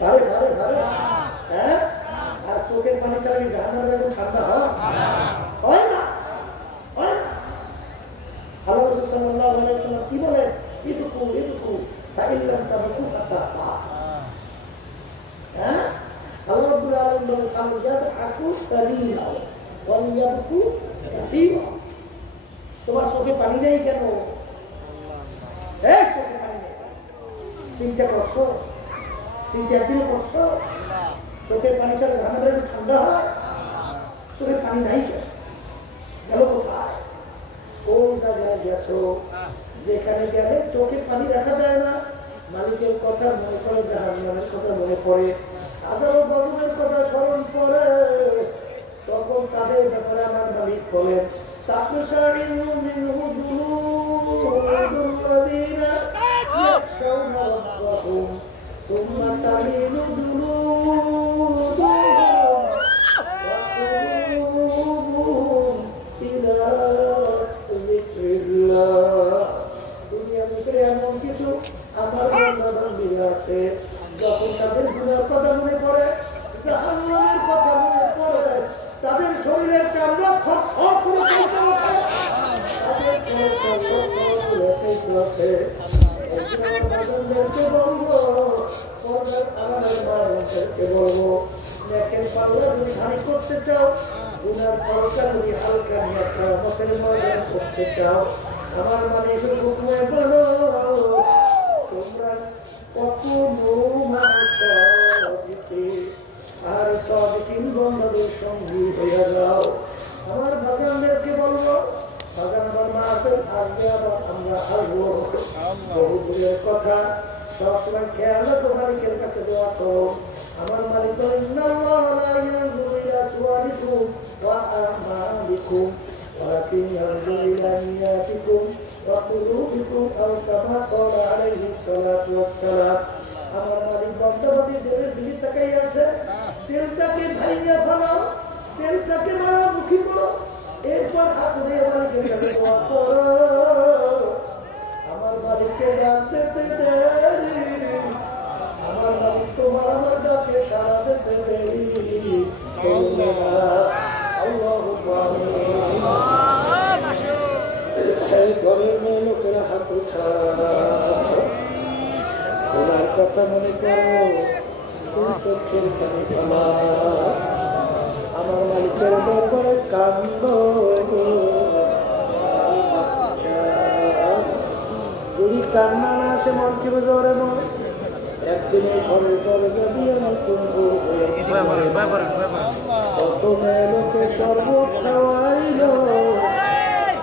ভারে ভারে ভারে, হ্যাঁ। আর চোখের পানিটা কি জাহান্নামের এরকম ঠান্ডা হয় না? হয় না। আল্লাহ রাসূল সাল্লাল্লাহু আলাইহি ওয়াসাল্লাম কি বলেন? ইদখু ফাইল্লাম তাবকু ফাতাফা। হ্যাঁ, আল্লাহ রাব্বুল আলামিন বলেন ফালিয়াদহাকু কালিলা ওয়া লিয়াবকু কাসীরা। তোমার চোখে পানি নেই কেন? এই চোখে পানি নেই, চিন্তা করছো? চিন্তা দিল করছো? চোখের পানিটা জাহান্নামের ঠান্ডা হয়? চোখের পানি নাই গেল কোথায়? কোন জায়গায় গেছো যেখানে গেলে চোখের পানি রাখা যায় না? মালিকের কথা মনে করে, জাহান্নামের কথা মনে পড়ে, হাজারো বছরের কথা স্মরণ করে, তখন তাদের ব্যাপারে আমার মালিক বলেন তাকশাইরু মিনহু জুলুদুল্লাযীনা ইয়াখশাউনা রাব্বাহুম সুম্মা তালিনু জুলুদুহুম ইলা যিকরিল্লাহ। দুনিয়ার ভিতরে এমন কিছু আমার বান্দা-বান্দীরা আছে, যখন তাদের গুনার কথা মনে পড়ে, জাহান্নামের কথা মনে পড়ে, তাদের শরীরের চামড়া খসখস করে চলতে ওঠে, তাদের বাজানদেরকে বলবো, পর্দার আড়ালের মায়েদেরকে বলবো, নেকের পাল্লা যদি ভারী করতে চাও, গুনার পাল্লা যদি হালকা নিয়ে কিয়ামতের ময়দান করতে চাও, আমার মালিক হুকুমে বলো তোমরা কুনু মা'আস-সাদিকিন, আর সাদিকিন বান্দাদের সঙ্গী হয়ে যাও। আমার বাগানদেরকে বলবো, বাগান আমার মাছের আসবে, আবার আমরা আসবো। বহু দূরের কথা, সবসময় খেয়াল রাখো, মালিকের কাছে দোয়া করো। আমার মালিক ইন্নাল্লাহা লা ইয়ানজুরু ইলা সুওয়ারিকুম ওয়া আমালিকুম ওয়ালাকিন ইয়ানজুরু ইলা নিয়াতিকুম ওয়া কুলুবিকুম আও কামা ক্বালা আলাইহিস সালাতু ওয়াস সালাম। আমার মালিক বান্দাবাদী দেবের দিকে তাকাই আছে, তেলটাকে ভাইয়া ফেলাও, তেলটাকে মারামুখী করো, এরপর হাত দিয়ে মালিকের কাছে দোয়া করো। আমার মালিককে জানতে পেতে দেরি, আমার মালিক তোমার আমার ডাকে সাড়া দিতে দেরি করবে না। আল্লাহুম্মা এই ঘরের মেয়ে লোকেরা হাত উঠাও, ওনার কথা মনে করো, চোখের পানি ফেলা, আমার মালিকের ব্যাপারে কান্দ। যদি কান্না না আসে, মন কি বোঝে মন? একদিন এই ঘরের দরজা দিয়ে নতুন কত মেয়ে লোকে শরবত খাওয়াইল,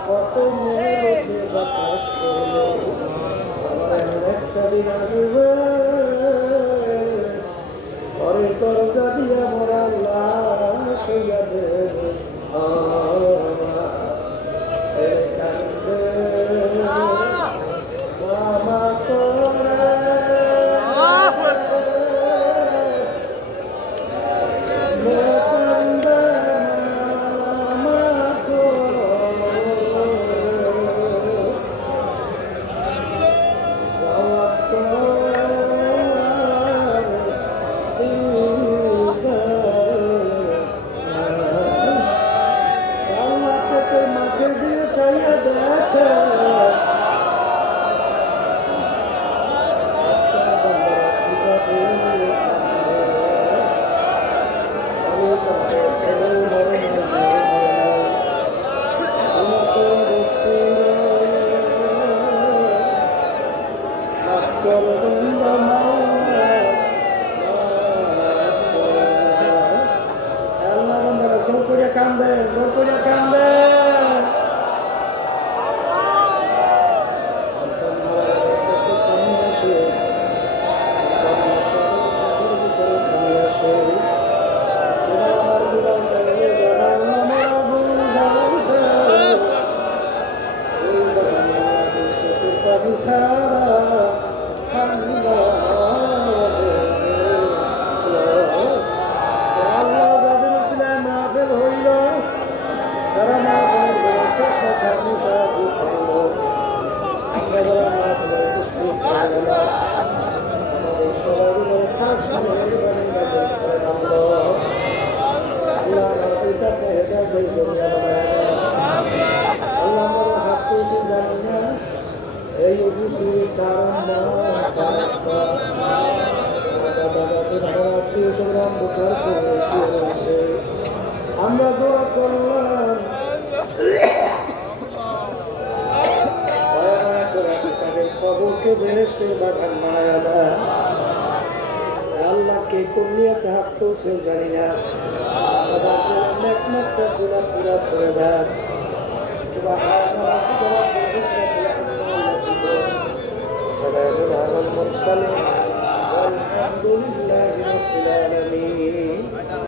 কত মেয়ে লোকে বাতাস করলো, আমার একটা দিন আসবে ঘরের দরজা দিয়ে মোরা লাশ হইয়া দেবে, মামা করে মামা করে করবেন আল্লাহ বান্দারা জোর করে কান্দে, জোর করে কান্দে। আমরা দোয়া করলাম তাদের খবরকে বেহেশতে বাগান মায়া দেয়। আল্লাহকে কুল্লিয়াতে হাত তুলছে জানি না, পুরা করে দেন।